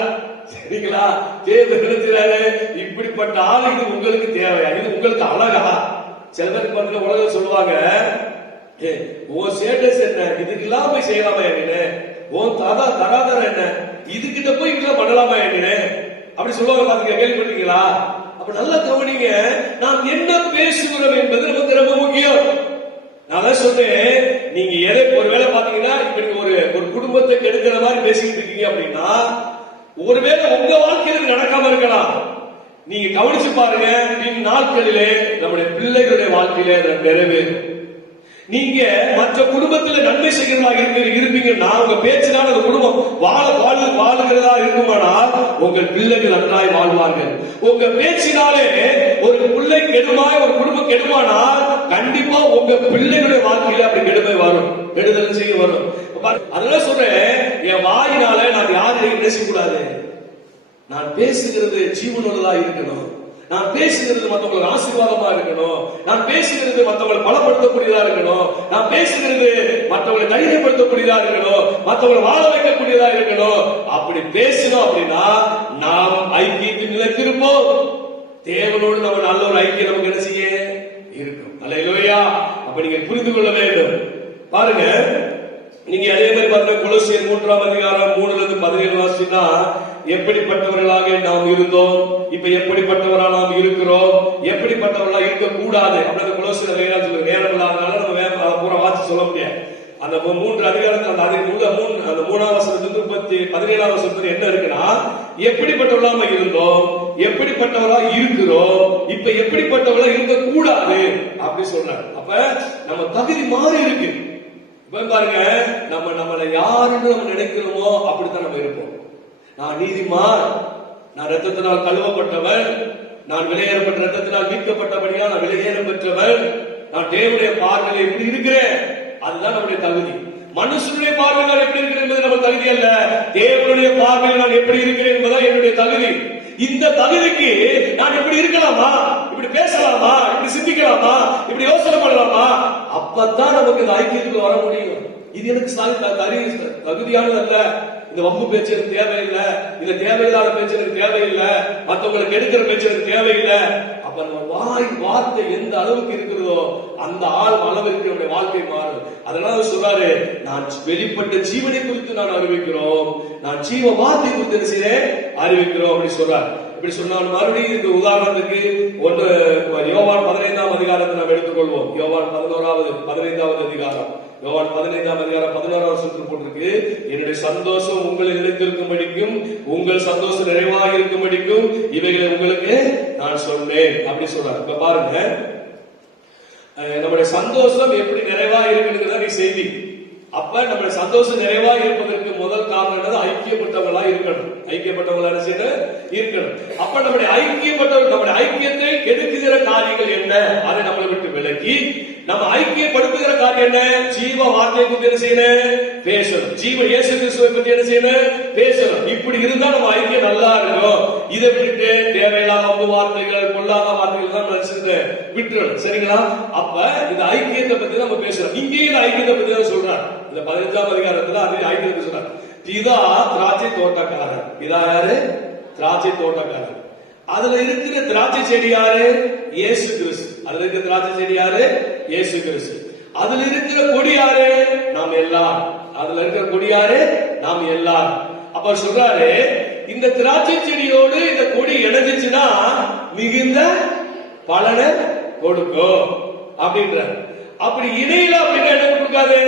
சரிங்களா? தேவன் நினைச்சாரு, இப்படிப்பட்ட ஆளு இது உங்களுக்கு தேவையா? இது உங்களுக்கு அழகா? சில பேருக்கு உலகம் சொல்லுவாங்க, உன் ஸ்டேட்டஸ் என்ன, இதுக்கெல்லாம் போய் செய்யலாமா என்ன, உன் தராதரம் என்ன, இதுகிட்ட போய் இதெல்லாம் பண்ணலாமா என்ன அப்படி சொல்லுவாங்க. பாத்தீங்க, கேள்விப்பட்டீங்களா? அப்ப நல்லா கவனிங்க, நாம் என்ன பேசுகிறோம் என்பது நமக்கு ரொம்ப முக்கியம். நான் சொன்னேன், நீங்க எதை ஒருவேளை பாத்தீங்கன்னா இப்படி ஒரு குடும்பத்தை கெடுக்கிற மாதிரி பேசிக்கிட்டு இருக்கீங்க அப்படின்னா, ஒருவேளை உங்க வாழ்க்கையில் நடக்காம இருக்கலாம். நீங்க கவனிச்சு பாருங்க, பின் நாட்களிலே நம்முடைய பிள்ளைகளுடைய வாழ்க்கையிலே நிறைவேறும். நீங்க மற்ற குடும்பத்துல நன்மை செய்கிறதா இருப்பீங்கன்னா உங்க பேச்சினால் அந்த குடும்பம் வாழுகிறதா இருக்குமானால் உங்கள் பிள்ளைகள் நன்றாய் வாழ்வார்கள். உங்க பேச்சினாலே ஒரு பிள்ளை கெடுமாய் ஒரு குடும்பம் கெடுமானால் கண்டிப்பா உங்க பிள்ளைகளுடைய வாழ்க்கையில அப்படி கெடுமை வரும், கெடுதல் செய்ய வரும். அதனால சொல்றேன், என் வாயினால நான் யாரையும் பேசக்கூடாது. நான் பேசுகிறது ஜீவனுள்ளதா இருக்கணும். நான் பேசுகிறது மற்றவங்களுக்கு ஆசீர்வாதமா இருக்கணும். நான் பேசுகிறது மற்றவங்களை பலப்படுத்தக்கூடியதா இருக்கணும். நான் பேசுகிறது மற்றவங்களை தைரியப்படுத்தக்கூடியதா இருக்கணும். மற்றவங்களை வாழ வைக்கக்கூடியதா இருக்கணும். அப்படி பேசணும் அப்படின்னா நாம் ஐக்கியத்தின் நிலைத்திருப்போம். தேவனோடு நம்ம நல்ல ஒரு ஐக்கியம் நமக்கு என்ன செய்ய இருக்கும். அல்லேலூயா. அப்ப நீங்க புரிந்து கொள்ள வேண்டும். பாருங்க, நீங்க அதே மாதிரி பாருங்க, கொலோசியர் 3ஆம் அதிகாரம் 3-17 வாசினா, எப்படிப்பட்டவர்களாக நாம் இருந்தோம், இப்ப எப்படிப்பட்டவர்களாக நாம் இருக்கிறோம், எப்படிப்பட்டவர்களாக இருக்க கூடாது அப்படின்னு கொலோசியர் நேரம் இல்லாதனால நம்ம பூரா வாசி சொல்ல முடியாது. அந்த 3 அதிகாரத்தில் அந்த 3ஆம் வசனத்திலிருந்து 17ஆம் வசனத்துல என்ன இருக்குன்னா, எப்படிப்பட்டவர்களாக இருந்தோம், எப்படிப்பட்டவர்களாக இருக்கிறோம், இப்ப எப்படிப்பட்டவர்களாக இருக்க கூடாது அப்படி சொல்றாரு. அப்ப நம்ம தகுதி மாறி இருக்கு. பாருங்க, நம்மளை யாருன்னு நம்ம நினைக்கிறோமோ அப்படித்தான் நம்ம இருப்போம். நான் நீதிமான், நான் ரத்தத்தினால் கழுவப்பட்டவன், நான் விலையேறப்பட்ட ரத்தத்தினால் மீட்கப்பட்டபடியா நான் விலையேறம் பெற்றவன், நான் தேவனுடைய பார்வையில் எப்படி இருக்கிறேன், அதுதான் நம்முடைய தகுதி. மனுஷனுடைய பார்வையில் நான் எப்படி இருக்கிறேன் என்பது நம்ம தகுதி அல்ல. தேவனுடைய பார்வையில் நான் எப்படி இருக்கிறேன் என்பதுதான் என்னுடைய தகுதி. இந்த தகுதிக்கு நான் எப்படி இருக்கலாமா, இப்படி பேசலாமா, இப்படி சிந்திக்கலாமா, இப்படி யோசனை பண்ணலாமா, அப்பதான் நமக்கு இந்த ஐக்கியத்துக்கு வர முடியும். இது எனக்கு தகுதியானது அல்ல. இந்த வம்பு பேச்சு எனக்கு தேவையில்லை, இந்த தேவையில்லாத பேச்சு எனக்கு தேவையில்லை, மற்றவங்களுக்கு எடுக்கிற பேச்சு எனக்கு தேவையில்லை. அப்ப நம்ம வார்த்தை எந்த அளவுக்கு இருக்கிறதோ அந்த அளவிற்கு நம்முடைய வாழ்க்கை மாறும். அதனால சொல்றாரு, நான் வெளிப்பட்ட ஜீவனை குறித்து நான் அறிவிக்கிறோம், நான் ஜீவ வார்த்தை குறித்து அறிவிக்கிறோம் அப்படி சொல்றாரு. இப்படி சொன்னால் மறுபடியும் இந்த உதாரணத்துக்கு யோவான் 15ஆம் அதிகாரத்தை நாம் எடுத்துக்கொள்வோம். யோவான் 15ஆவது அதிகாரம், யோவான் 15ஆம் அதிகாரம் 16ஆம் வசனத்தில் போட்டிருக்கு, என்னுடைய சந்தோஷம் உங்களை நிலைத்திருக்கும்படிக்கும் உங்கள் சந்தோஷம் நிறைவாக இருக்கும்படிக்கும் இவைகளை உங்களுக்கு நான் சொன்னேன் அப்படி சொல்றாரு. இப்ப பாருங்க, நம்முடைய சந்தோஷம் எப்படி நிறைவா இருக்குங்கிறத செய்தி. அப்ப நம்முடைய சந்தோஷம் நிறைவா இருப்பதற்கு முதல் காரணம் என்னது? ஐக்கியப்பட்டவங்களா இருக்கணும். ஐக்கியப்பட்டவங்களா இருக்கணும். அப்ப நம்முடைய ஐக்கியத்தை கெடுக்குகிற காரியங்கள் என்ன, அதை நம்மளை விட்டு விலக்கி நம்ம ஐக்கியப்படுத்துகிற காரியம் என்ன? ஜீவ வார்த்தையை பத்தி என்ன செய்யணும்? பேசணும். ஜீவ இயேசு கிறிஸ்துவை பத்தி என்ன செய்யணும்? பேசணும். இப்படி இருந்தா நம்ம ஐக்கியம் நல்லா இருக்கும். இதை விட்டு தேவையில்லாத வார்த்தைகள், பொல்லாத வார்த்தைகள் தான் விட்டுறணும். சரிங்களா? அப்ப இந்த ஐக்கியத்தை பத்தி நம்ம பேசணும். இங்கேயும் ஐக்கியத்தை பத்தி தான் சொல்றாரு. இந்த 15ஆம் அதிகாரத்துல அதே ஐக்கியத்தை சொல்றாரு. பிதா திராட்சை தோட்டக்காரர். பிதா யாரு? திராட்சை தோட்டக்காரர். அதுல இருக்கிற திராட்சை செடி யாரு? இயேசு கிறிஸ்து. அதுல இருக்கிற திராட்சை செடி யாரு? இயேசு கிறிஸ்து. அதுல இருக்கிற கொடி யாரு? நாம் எல்லாரும். அதுல இருக்கிற கொடி யாரு? நாம் எல்லாரும். அப்ப சொல்றாரு, இந்த திராட்சை செடியோடு இந்த கொடி இணைஞ்சிச்சுன்னா மிகுந்த பலனை கொடுக்கும் அப்படின்ற. அப்படி இணையில அப்படின்னா என்ன கொடுக்காது?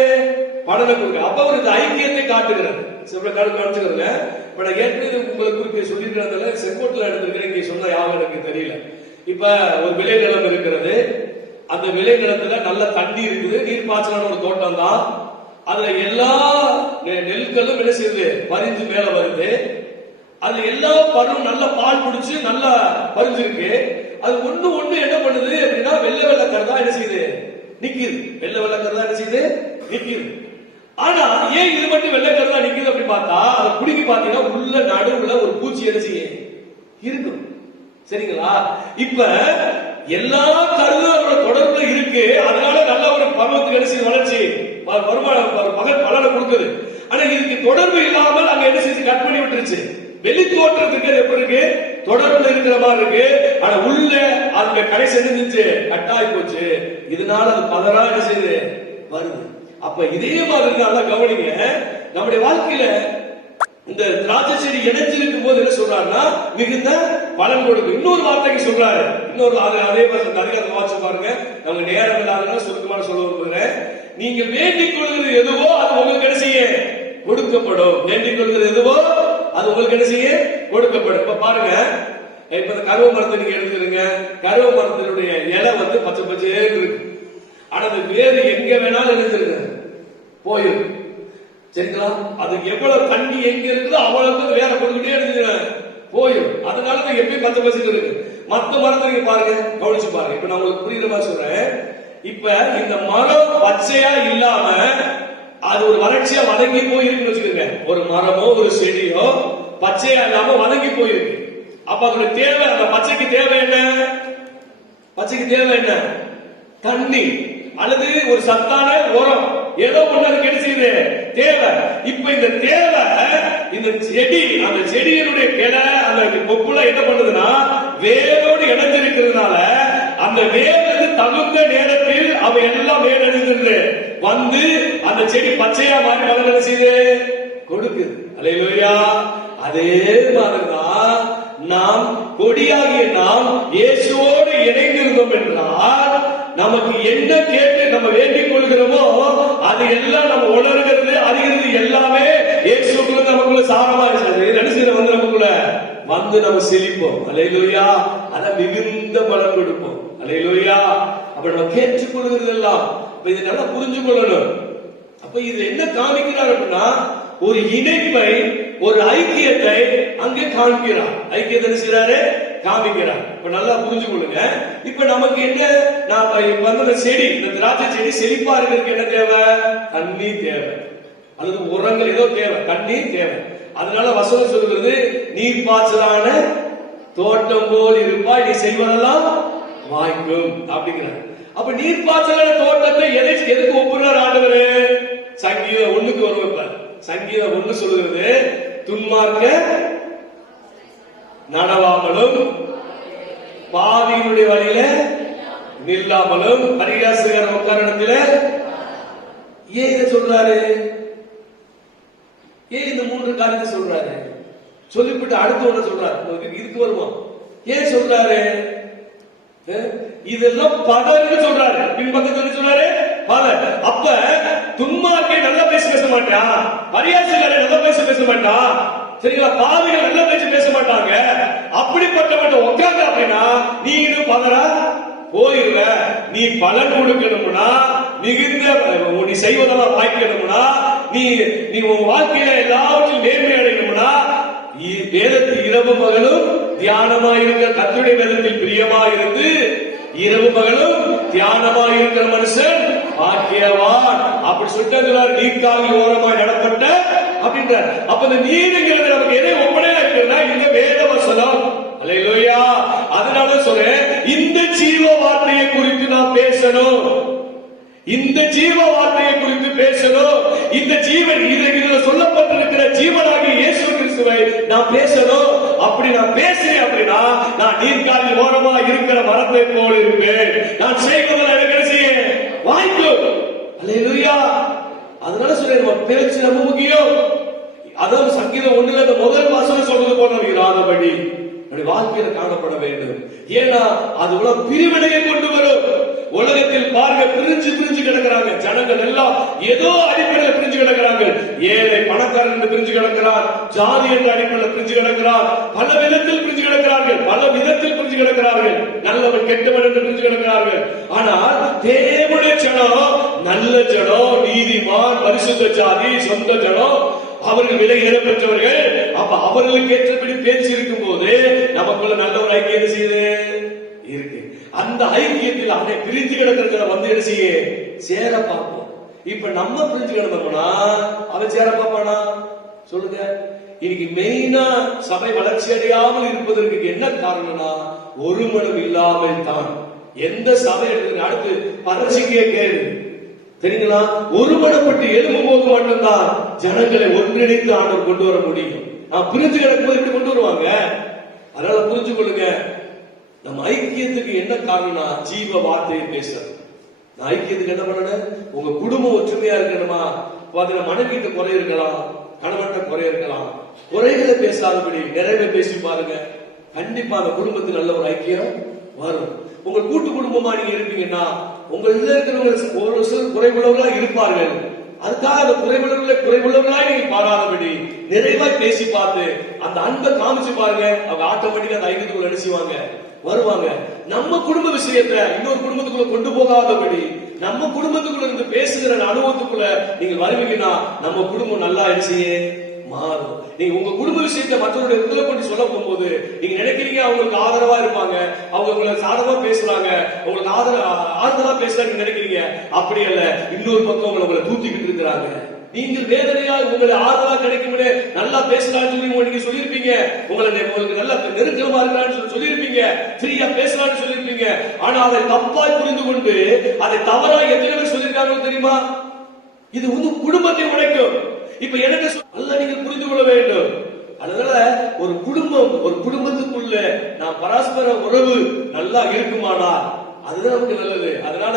பலனை கொடுக்க. அப்ப ஒரு ஐக்கியத்தை காட்டுகிறது. காமிச்சுக்கிறதுல இப்ப நான் ஏற்கனவே உங்களுக்கு குறிப்பிட்டு சொல்லிருக்கிறதுல செங்கோட்டில் எடுத்திருக்கிறேன். இங்க சொன்ன யாரும் எனக்கு தெரியல. இப்ப ஒரு விளைநிலம் இருக்கிறது. அந்த விளைநிலத்துல நல்ல தண்ணி இருக்குது, நீர் பாய்ச்சலான ஒரு தோட்டம் தான். அதுல எல்லா நெல்களும் என்ன செய்யுது? பறிஞ்சு மேல வருது. அது எல்லா பருவம் நல்ல பால் குடிச்சு நல்லா பறிஞ்சிருக்கு. அது ஒண்ணு என்ன பண்ணுது அப்படின்னா, வெள்ளை வெள்ளக்கர் தான் என்ன செய்யுது? நிக்குது. வெள்ளை வெள்ளக்கர் தான் என்ன செய்யுது? நிக்குது. ஆனா ஏன் இது மட்டும் வெள்ளைக்கர் தான் நிக்குது அப்படி பார்த்தா, அதை குடிக்கி பாத்தீங்கன்னா உள்ள நடுவுல ஒரு பூச்சி என்ன செய்ய இருக்கும். சரிங்களா? இப்ப எல்லா கருதும் தொடர்புல இருக்கு. அதனால நல்ல ஒரு பருவத்துக்கு என்ன செய்ய வளர்ச்சி பகல் பலனை கொடுக்குது. ஆனா இதுக்கு தொடர்பு இல்லாமல் அங்க என்ன செய்து கட் பண்ணி விட்டுருச்சு. வெளி தோற்றத்துக்கு எப்படி இருக்கு? தொடர்புல இருக்கிற மாதிரி இருக்கு. ஆனா உள்ள அந்த கடை செஞ்சிருந்துச்சு, கட்டாய் போச்சு. இதனால அது பலரா என்ன செய்யுது? வருது. அப்ப இதே மாதிரி நல்லா கவனிங்க. நம்முடைய வாழ்க்கையில இந்த திராட்சை செடி இணைஞ்சிருக்கும் போது என்ன சொல்றாருன்னா, மிகுந்த பலன் கொடுக்கும். இன்னொரு வார்த்தைக்கு சொல்றாரு. அதே மாதிரி வாட்சி பாருங்க. நம்ம நேரம் இல்லாத சுருக்கமான சொல்ல விரும்புகிறேன். நீங்கள் வேண்டிக் கொள்வது எதுவோ அது உங்களுக்கு என்ன செய்ய கொடுக்கப்படும். வேண்டிக் கொள்வது எதுவோ அது உங்களுக்கு என்ன செய்ய கொடுக்கப்படும். இப்ப பாருங்க, இப்ப இந்த கருவ மரத்தை நீங்க எடுத்துருங்க. கருவ மரத்தினுடைய இலை பச்சை பச்சையே இருக்கு. ஆனா அது வேறு எங்க வேணாலும் எழுந்திருக்கு போயிருக்கு. சரிங்களா? அது எவ்வளவு தண்ணி எங்க இருக்குதோ அவ்வளவுக்கு வேற கொடுக்கிட்டே இருந்துச்சு போயிடும். அதனால எப்பயும் 10% இருக்கு. மத்த மரத்தை நீங்க பாருங்க, கவனிச்சு பாருங்க. இப்ப நான் உங்களுக்கு புரியுற மாதிரி சொல்றேன். இப்ப இந்த மரம் பச்சையா இல்லாம அது ஒரு வறட்சியா வதங்கி போயிருக்குன்னு வச்சுக்கோங்க. ஒரு மரமோ ஒரு செடியோ பச்சையா இல்லாம வதங்கி போயிருக்கு. அப்ப அதோட தேவை, அந்த பச்சைக்கு தேவை என்ன? பச்சைக்கு தேவை என்ன? தண்ணி அல்லது ஒரு சத்தான உரம், ஏதோ ஒண்ணு அதுக்கு என்ன செய்யுது? தேவை. இப்ப இந்த தேவை இந்த செடி, அந்த செடியினுடைய கிளை அந்த கொப்புல என்ன பண்ணுதுன்னா வேரோடு இணைஞ்சிருக்கிறதுனால அந்த வேருக்கு தகுந்த நேரத்தில் அவை எல்லாம் வேரடைந்து வந்து அந்த செடி பச்சையா மாறி பலன் என்ன செய்யுது? கொடுக்குது. அல்லேலூயா. அதே மாதிரிதான் நாம் கொடியாகிய நாம் இயேசுவோடு இணைந்திருந்தோம் என்றால் நமக்கு என்ன கேட்டு நம்ம வேண்டிக் கொள்கிறோமோ அது எல்லாம் நம்ம உணர்கிறது, அறிகிறது எல்லாமே இயேசுக்குள்ள நமக்குள்ள சாரமா இருக்கிறது. நினைச்சு வந்து நமக்குள்ள வந்து நம்ம செழிப்போம். அல்லேலூயா. அத மிகுந்த பலன் கொடுப்போம். அல்லேலூயா. அப்ப நம்ம கேட்டுக் கொள்கிறது எல்லாம் இதை நல்லா புரிஞ்சு கொள்ளணும். அப்ப இது என்ன காமிக்கிறார் அப்படின்னா ஒரு இணைப்பை, ஒரு ஐக்கியத்தை அங்கே காண்கிறார். ஐக்கியத்தை செய்யறாரு, காமிக்கிறார். இப்ப நல்லா புரிஞ்சு கொள்ளுங்க. இப்ப நமக்கு என்ன, நான் வந்து செடி, இந்த திராட்சை செடி செழிப்பா இருக்கிறதுக்கு என்ன தேவை? தண்ணி தேவை, அல்லது உரங்கள் ஏதோ தேவை, தண்ணீர் தேவை. அதனால வசனம் சொல்கிறது நீர் பாய்ச்சலான தோட்டம் போல் இருப்பாய், நீ செய்வதெல்லாம் வாய்க்கும் அப்படிங்கிறார். அப்ப நீர் பாய்ச்சலான தோட்டத்தை எதுக்கு ஒப்புறார் ஆண்டவரு? சங்கீதம் 1க்கு வருவார். சங்கீதம் 1 சொல்லுகிறது துன்மார்க்க நடவாமலும் பாவியினுடைய வழியில நில்லாமலும் பரிகாசகர் உட்கார இடத்துல. ஏன் இதை சொல்றாரு? ஏன் இந்த 3 காரியத்தை சொல்றாரு? சொல்லிவிட்டு அடுத்து ஒண்ணு சொல்றாரு, இதுக்கு வருவோம். ஏன் சொல்றாரு? இதெல்லாம் பதர்னு சொல்றாரு. பின்பக்கத்துல சொல்றாரு பதர். அப்ப துன்மார்க்கை நல்லா பேச மாட்டான், பரியாசக்காரை நல்லா பேச மாட்டான், சரிங்களா? பாவிகள் நல்லா பேச மாட்டாங்க. அப்படிப்பட்ட உட்கார்ந்து அப்படின்னா நீ இன்னும் பதரா போயிருவ. நீ பலன் கொடுக்கணும்னா, மிகுந்த நீ செய்வதெல்லாம் வாய்க்கணும்னா, நீ உன் வாழ்க்கையில எல்லாவற்றையும் மேன்மை அடையணும்னா வேதத்தில் இரவு பகலும் தியானமாயிருக்கிற, கர்த்தருடைய வேதத்தில் பிரியமாயிருந்து இரவு பகலும் தியானமாயிருக்கிற மனுஷன் பாக்கியவான். அப்படி சொல்றாரு. நீர்க்காக ஓரமாய் நடப்பட்ட அப்படின்றார். அப்ப இந்த நீருங்கிறது நமக்கு எதை ஒப்பனையா இருக்குன்னா இந்த வேத வசனம். அல்லேலூயா. அதனால சொல்றேன், இந்த ஜீவ வார்த்தையை குறித்து நான் பேசணும். இந்த ஜீவ வார்த்தையை குறித்து பேசணும். இந்த ஜீவன் இதுல சொல்லப்பட்டிருக்கிற ஜீவனாகிய இயேசு கிறிஸ்துவை நான் பேசணும். அப்படி நான் பேசுறேன் அப்படின்னா நான் நீர்க்காலில் ஓரமா இருக்கிற மரத்தை போல இருப்பேன். நான் செய்வதில் எனக்கு என்ன செய்ய வாய்க்கும். அல்லேலூயா. அதனால சொல்றேன், நம்ம பேச்சு ரொம்ப முக்கியம். அதாவது சங்கீதம் 1ல அந்த முதல் வாசனம் சொல்றது போல இராதபடி வாழ்க்கையில காணப்பட வேண்டும். ஏன்னா அது உலக பிரிவினையை கொண்டு வரும். உலகத்தில் பார்க்க பிரிஞ்சு கிடக்கிறாங்க ஜனங்கள் எல்லாம். ஏதோ அடிப்படையில் பிரிஞ்சு கிடக்கிறாங்க. ஏழை பணக்காரன் என்று பிரிஞ்சு கிடக்கிறார், ஜாதி என்ற அடிப்படையில் பிரிஞ்சு கிடக்கிறார், பல விதத்தில் பிரிஞ்சு கிடக்கிறார்கள், பல விதத்தில் பிரிஞ்சு கிடக்கிறார்கள், நல்லவன் கெட்டவன் என்று பிரிஞ்சு கிடக்கிறார்கள். ஆனால் தேவனுடைய ஜனம் நல்ல ஜனம், நீதிமான், பரிசுத்த ஜாதி, சொந்த ஜனம், அவர்கள் விலை ஏற பெற்றவர்கள். அப்ப அவர்களுக்கு ஏற்றபடி பேச்சு இருக்கும் போது நமக்குள்ள நல்ல ஒரு ஐக்கியம் செய்து இருக்கு. அந்த ஐக்கியத்தில் அவனை பிரிஞ்சு கிடக்கிறத வந்து என்ன செய்ய சேர பார்ப்போம். இப்ப நம்ம பிரிஞ்சு கிடந்தோம்னா அவன் சேர பார்ப்பானா? சொல்லுங்க. இன்னைக்கு மெயினா சபை வளர்ச்சி அடையாமல் இருப்பதற்கு என்ன காரணம்னா ஒரு மனம் இல்லாமல் தான். எந்த சபை அடுத்து பரட்சிக்கே கேடு தெரியுங்களா? ஒருமனப்பட்டு எழும்பும் போது மட்டும்தான் ஜனங்களை ஒன்றிணைத்து ஆண்டவர் கொண்டு வர முடியும். பிரிஞ்சு கிடக்கும் போது கொண்டு வருவாங்க. அதனால புரிஞ்சு கொள்ளுங்க, நம்ம ஐக்கியத்துக்கு என்ன காரணம்னா ஜீவ வார்த்தையை பேசுறது. நான் ஐக்கியத்துக்கு என்ன பண்ணணும்? உங்க குடும்பம் ஒற்றுமையா இருக்கணுமா? பாத்தீங்கன்னா மனைவிட்ட குறை இருக்கலாம், கணவன்கிட்ட குறை இருக்கலாம். குறைகளை பேசாதபடி நிறைய பேசி பாருங்க. கண்டிப்பா அந்த குடும்பத்தில் நல்ல ஒரு ஐக்கியம் வரும். உங்க கூட்டு குடும்பமா நீங்க இருப்பீங்கன்னா உங்க இதுல இருக்கிறவங்க ஒரு சில குறைவுள்ளவர்களா இருப்பார்கள். அதுக்காக அந்த குறைவுள்ளவர்களா நீங்க பாராதபடி நிறைவாய் பேசி பார்த்து அந்த அன்பை காமிச்சு பாருங்க. அவங்க ஆட்டோமேட்டிக்கா அந்த ஐக்கியத்துக்குள்ள நினைச்சுவாங்க, வருவாங்க. நம்ம குடும்ப விஷயத்தை இன்னொரு குடும்பத்துக்குள்ள கொண்டு போகாதபடி நம்ம குடும்பத்துக்குள்ள இருந்து பேசுகிற அனுபவத்துக்குள்ள நீங்க வருவீங்கன்னா நம்ம குடும்பம் நல்லா இருந்துச்சு மாறும். நீங்க உங்க குடும்ப விஷயத்தை மற்றவருடைய உங்களை கொண்டு சொல்ல போகும்போது நீங்க நினைக்கிறீங்க அவங்களுக்கு ஆதரவா இருப்பாங்க, அவங்க உங்களை சாதகமா பேசுறாங்க, உங்களுக்கு ஆறுதலா பேசுறாங்க நினைக்கிறீங்க. அப்படி அல்ல, இன்னொரு பக்கம் உங்களை தூத்திக்கிட்டு இருக்கிறாங்க. நீங்கள் வேதனையா உங்களை ஆறுதலா கிடைக்கும் நல்லா பேசலாம்னு சொல்லி நீங்க சொல்லியிருப்பீங்க, உங்களுக்கு நல்ல நெருக்கமா இருக்கலாம்னு சொல்லியிருப்பீங்க, ஃப்ரீயா பேசலாம்னு சொல்லியிருப்பீங்க. ஆனா அதை தப்பாய் புரிந்து கொண்டு அதை தவறா எத்தனை பேர் சொல்லியிருக்காங்க தெரியுமா? இது குடும்பத்தை உடைக்கும். இப்ப எனக்கு நல்லா நீங்கள் புரிந்து கொள்ள வேண்டும். அதனால ஒரு குடும்பத்துக்குள்ள நான் பரஸ்பர உறவு நல்லா இருக்குமானா அதுதான் நமக்கு நல்லது. அதனால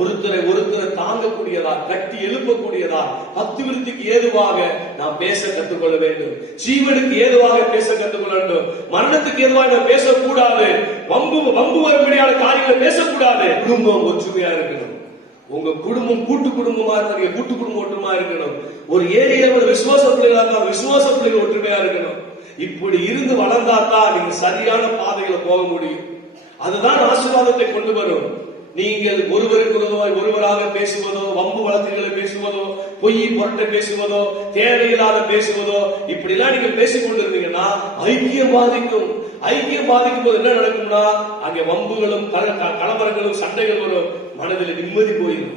ஒருத்தரை தாங்கக்கூடியதா, கட்டி எழுப்பக்கூடியதா, அத்துவிருத்திக்கு ஏதுவாக நாம் பேச கற்றுக்கொள்ள வேண்டும். ஜீவனுக்கு ஏதுவாக பேச கற்றுக்கொள்ள வேண்டும். மரணத்துக்கு ஏதுவாக நாம் பேசக்கூடாது. வம்பு வரும்படியான காரியங்களை பேசக்கூடாது. குடும்பம் ஒற்றுமையா இருக்கணும். உங்க குடும்பம் கூட்டு குடும்பமா இருக்க, கூட்டு குடும்பம் ஒற்றுமையா இருக்கணும். ஒரு ஏரியாவில் விசுவாச பிள்ளைகளா விசுவாச பிள்ளைகள் ஒற்றுமையா இருக்கணும். இப்படி இருந்து வளர்ந்தாதான் நீங்க சரியான பாதைகளை போக முடியும். அதுதான் ஆசீர்வாதத்தை கொண்டு வரும். நீங்கள் ஒருவராக பேசுவதோ, வம்பு வழக்குகளை பேசுவதோ, பொய் பொருட்டை பேசுவதோ, தேவையில்லாத பேசுவதோ, இப்படி எல்லாம் நீங்க பேசிக் கொண்டிருந்தீங்கன்னா ஐக்கியம் பாதிக்கும். ஐக்கியம் பாதிக்கும் போது என்ன நடக்கும்னா அங்கே வம்புகளும் கலவரங்களும் சண்டைகள் வரும். மனதில் நிம்மதி போயிடும்.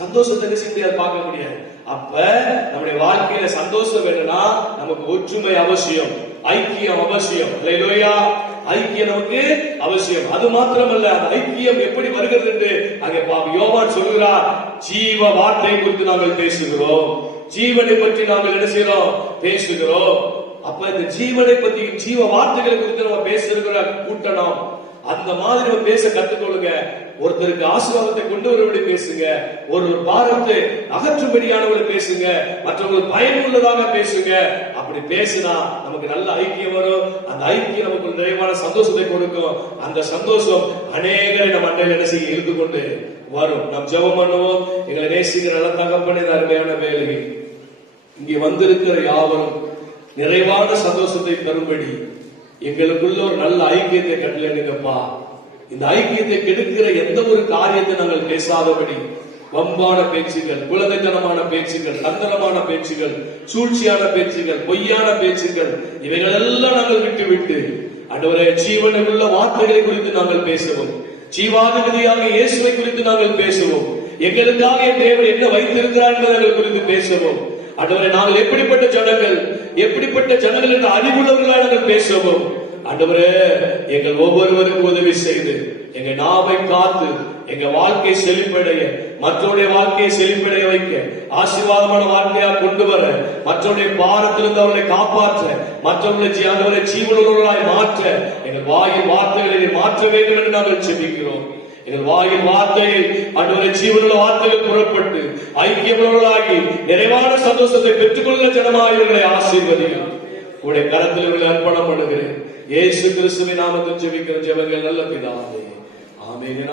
சந்தோஷத்தை முடியாது, பார்க்க முடியாது. அப்ப நம்முடைய வாழ்க்கையில சந்தோஷம் வேணும்னா நமக்கு ஒற்றுமை அவசியம், ஐக்கியம் அவசியம். அல்லேலூயா. ஐக்கியம் நமக்கு அவசியம். அது மாத்திரமல்ல, அந்த ஐக்கியம் எப்படி வருகிறது என்று அங்கே யோவான் சொல்கிறார். ஜீவ வார்த்தை குறித்து நாங்கள் பேசுகிறோம், ஜீவனை பற்றி நாங்கள் என்ன செய்யறோம், பேசுகிறோம். அப்ப இந்த ஜீவனை பற்றி, ஜீவ வார்த்தைகளை குறித்து நம்ம பேசுகிற கூட்டணும். அந்த மாதிரி நம்ம பேச கத்துக்கொள்ளுங்க. ஒருத்தருக்கு ஆசீர்வாதத்தை கொண்டு வரும்படி பேசுங்க, ஒரு பாரத்தை அகற்றும்படியானவர்களை பேசுங்க, மற்றவங்களுக்கு பயனுள்ளதாக பேசுங்க. அப்படி பேசினா நமக்கு நல்ல ஐக்கியம் வரும். அந்த ஐக்கியம் நமக்கு நிறைவான சந்தோஷத்தை கொடுக்கும். அந்த சந்தோஷம் அநேகரை நம்ம அண்டையில் என்ன செய்ய இருந்து கொண்டு வரும். நாம் ஜெபம் பண்ணுவோம். எங்களை நேசிக்கிற நல்ல தகப்பனே, அருமையான வேலை இங்கே வந்திருக்கிற யாவரும் நிறைவான சந்தோஷத்தை தரும்படி எங்களுக்குள்ள ஒரு நல்ல ஐக்கியத்தை கட்டளைங்கப்பா. இந்த ஐக்கியத்தை கெடுக்கிற எந்த ஒரு காரியத்தை நாங்கள் பேசாதபடி, வம்பான பேச்சுகள், குழந்தைத்தனமான பேச்சுகள், தந்திரமான பேச்சுகள், சூழ்ச்சியான பேச்சுகள், பொய்யான பேச்சுகள், இவைகள் எல்லாம் நாங்கள் விட்டு ஆண்டவரே ஜீவனுள்ள வார்த்தைகளை குறித்து நாங்கள் பேசுவோம். ஜீவாதிபதியாக இயேசுவை குறித்து நாங்கள் பேசுவோம். எங்களுக்காக தேவன் என்ன வைத்திருக்கிறார் என்பதை குறித்து பேசுவோம். ஆண்டவரே நாங்கள் எப்படிப்பட்ட ஜனங்கள் என்ற அறிவுள்ளவர்களாக நாங்கள் பேசுவோம். ஆண்டவரே எங்கள் ஒவ்வொருவருக்கும் உதவி செய்து எங்க நாவை காத்து எங்க வாழ்க்கை செழிப்படைய, மற்றவருடைய வாழ்க்கையை செழிப்படைய வைக்க, ஆசீர்வாதமான வாழ்க்கையா கொண்டு வர, மற்றவருடைய பாரத்திலிருந்து அவர்களை காப்பாற்ற, மற்றவர்களை ஜீவனுள்ளவர்களாய் மாற்ற எங்கள் வாயின் வார்த்தைகளை மாற்ற வேண்டும் என்று நாங்கள் செபிக்கிறோம். எங்கள் வாயின் வார்த்தையில் ஆண்டவரே ஜீவனுள்ள வார்த்தைகள் புறப்பட்டு ஐக்கியமுள்ளவர்களாகி நிறைவான சந்தோஷத்தை பெற்றுக் கொள்கிற ஜனமாய் இவர்களை ஆசீர்வதியும். உடைய கரத்தில் இவர்களை அர்ப்பணம் பண்ணுகிறேன். இயேசு கிறிஸ்துவின் நாமத்தில் ஜெபிக்கிற ஜெபங்கள் நல்ல பிதாவே, ஆமென்.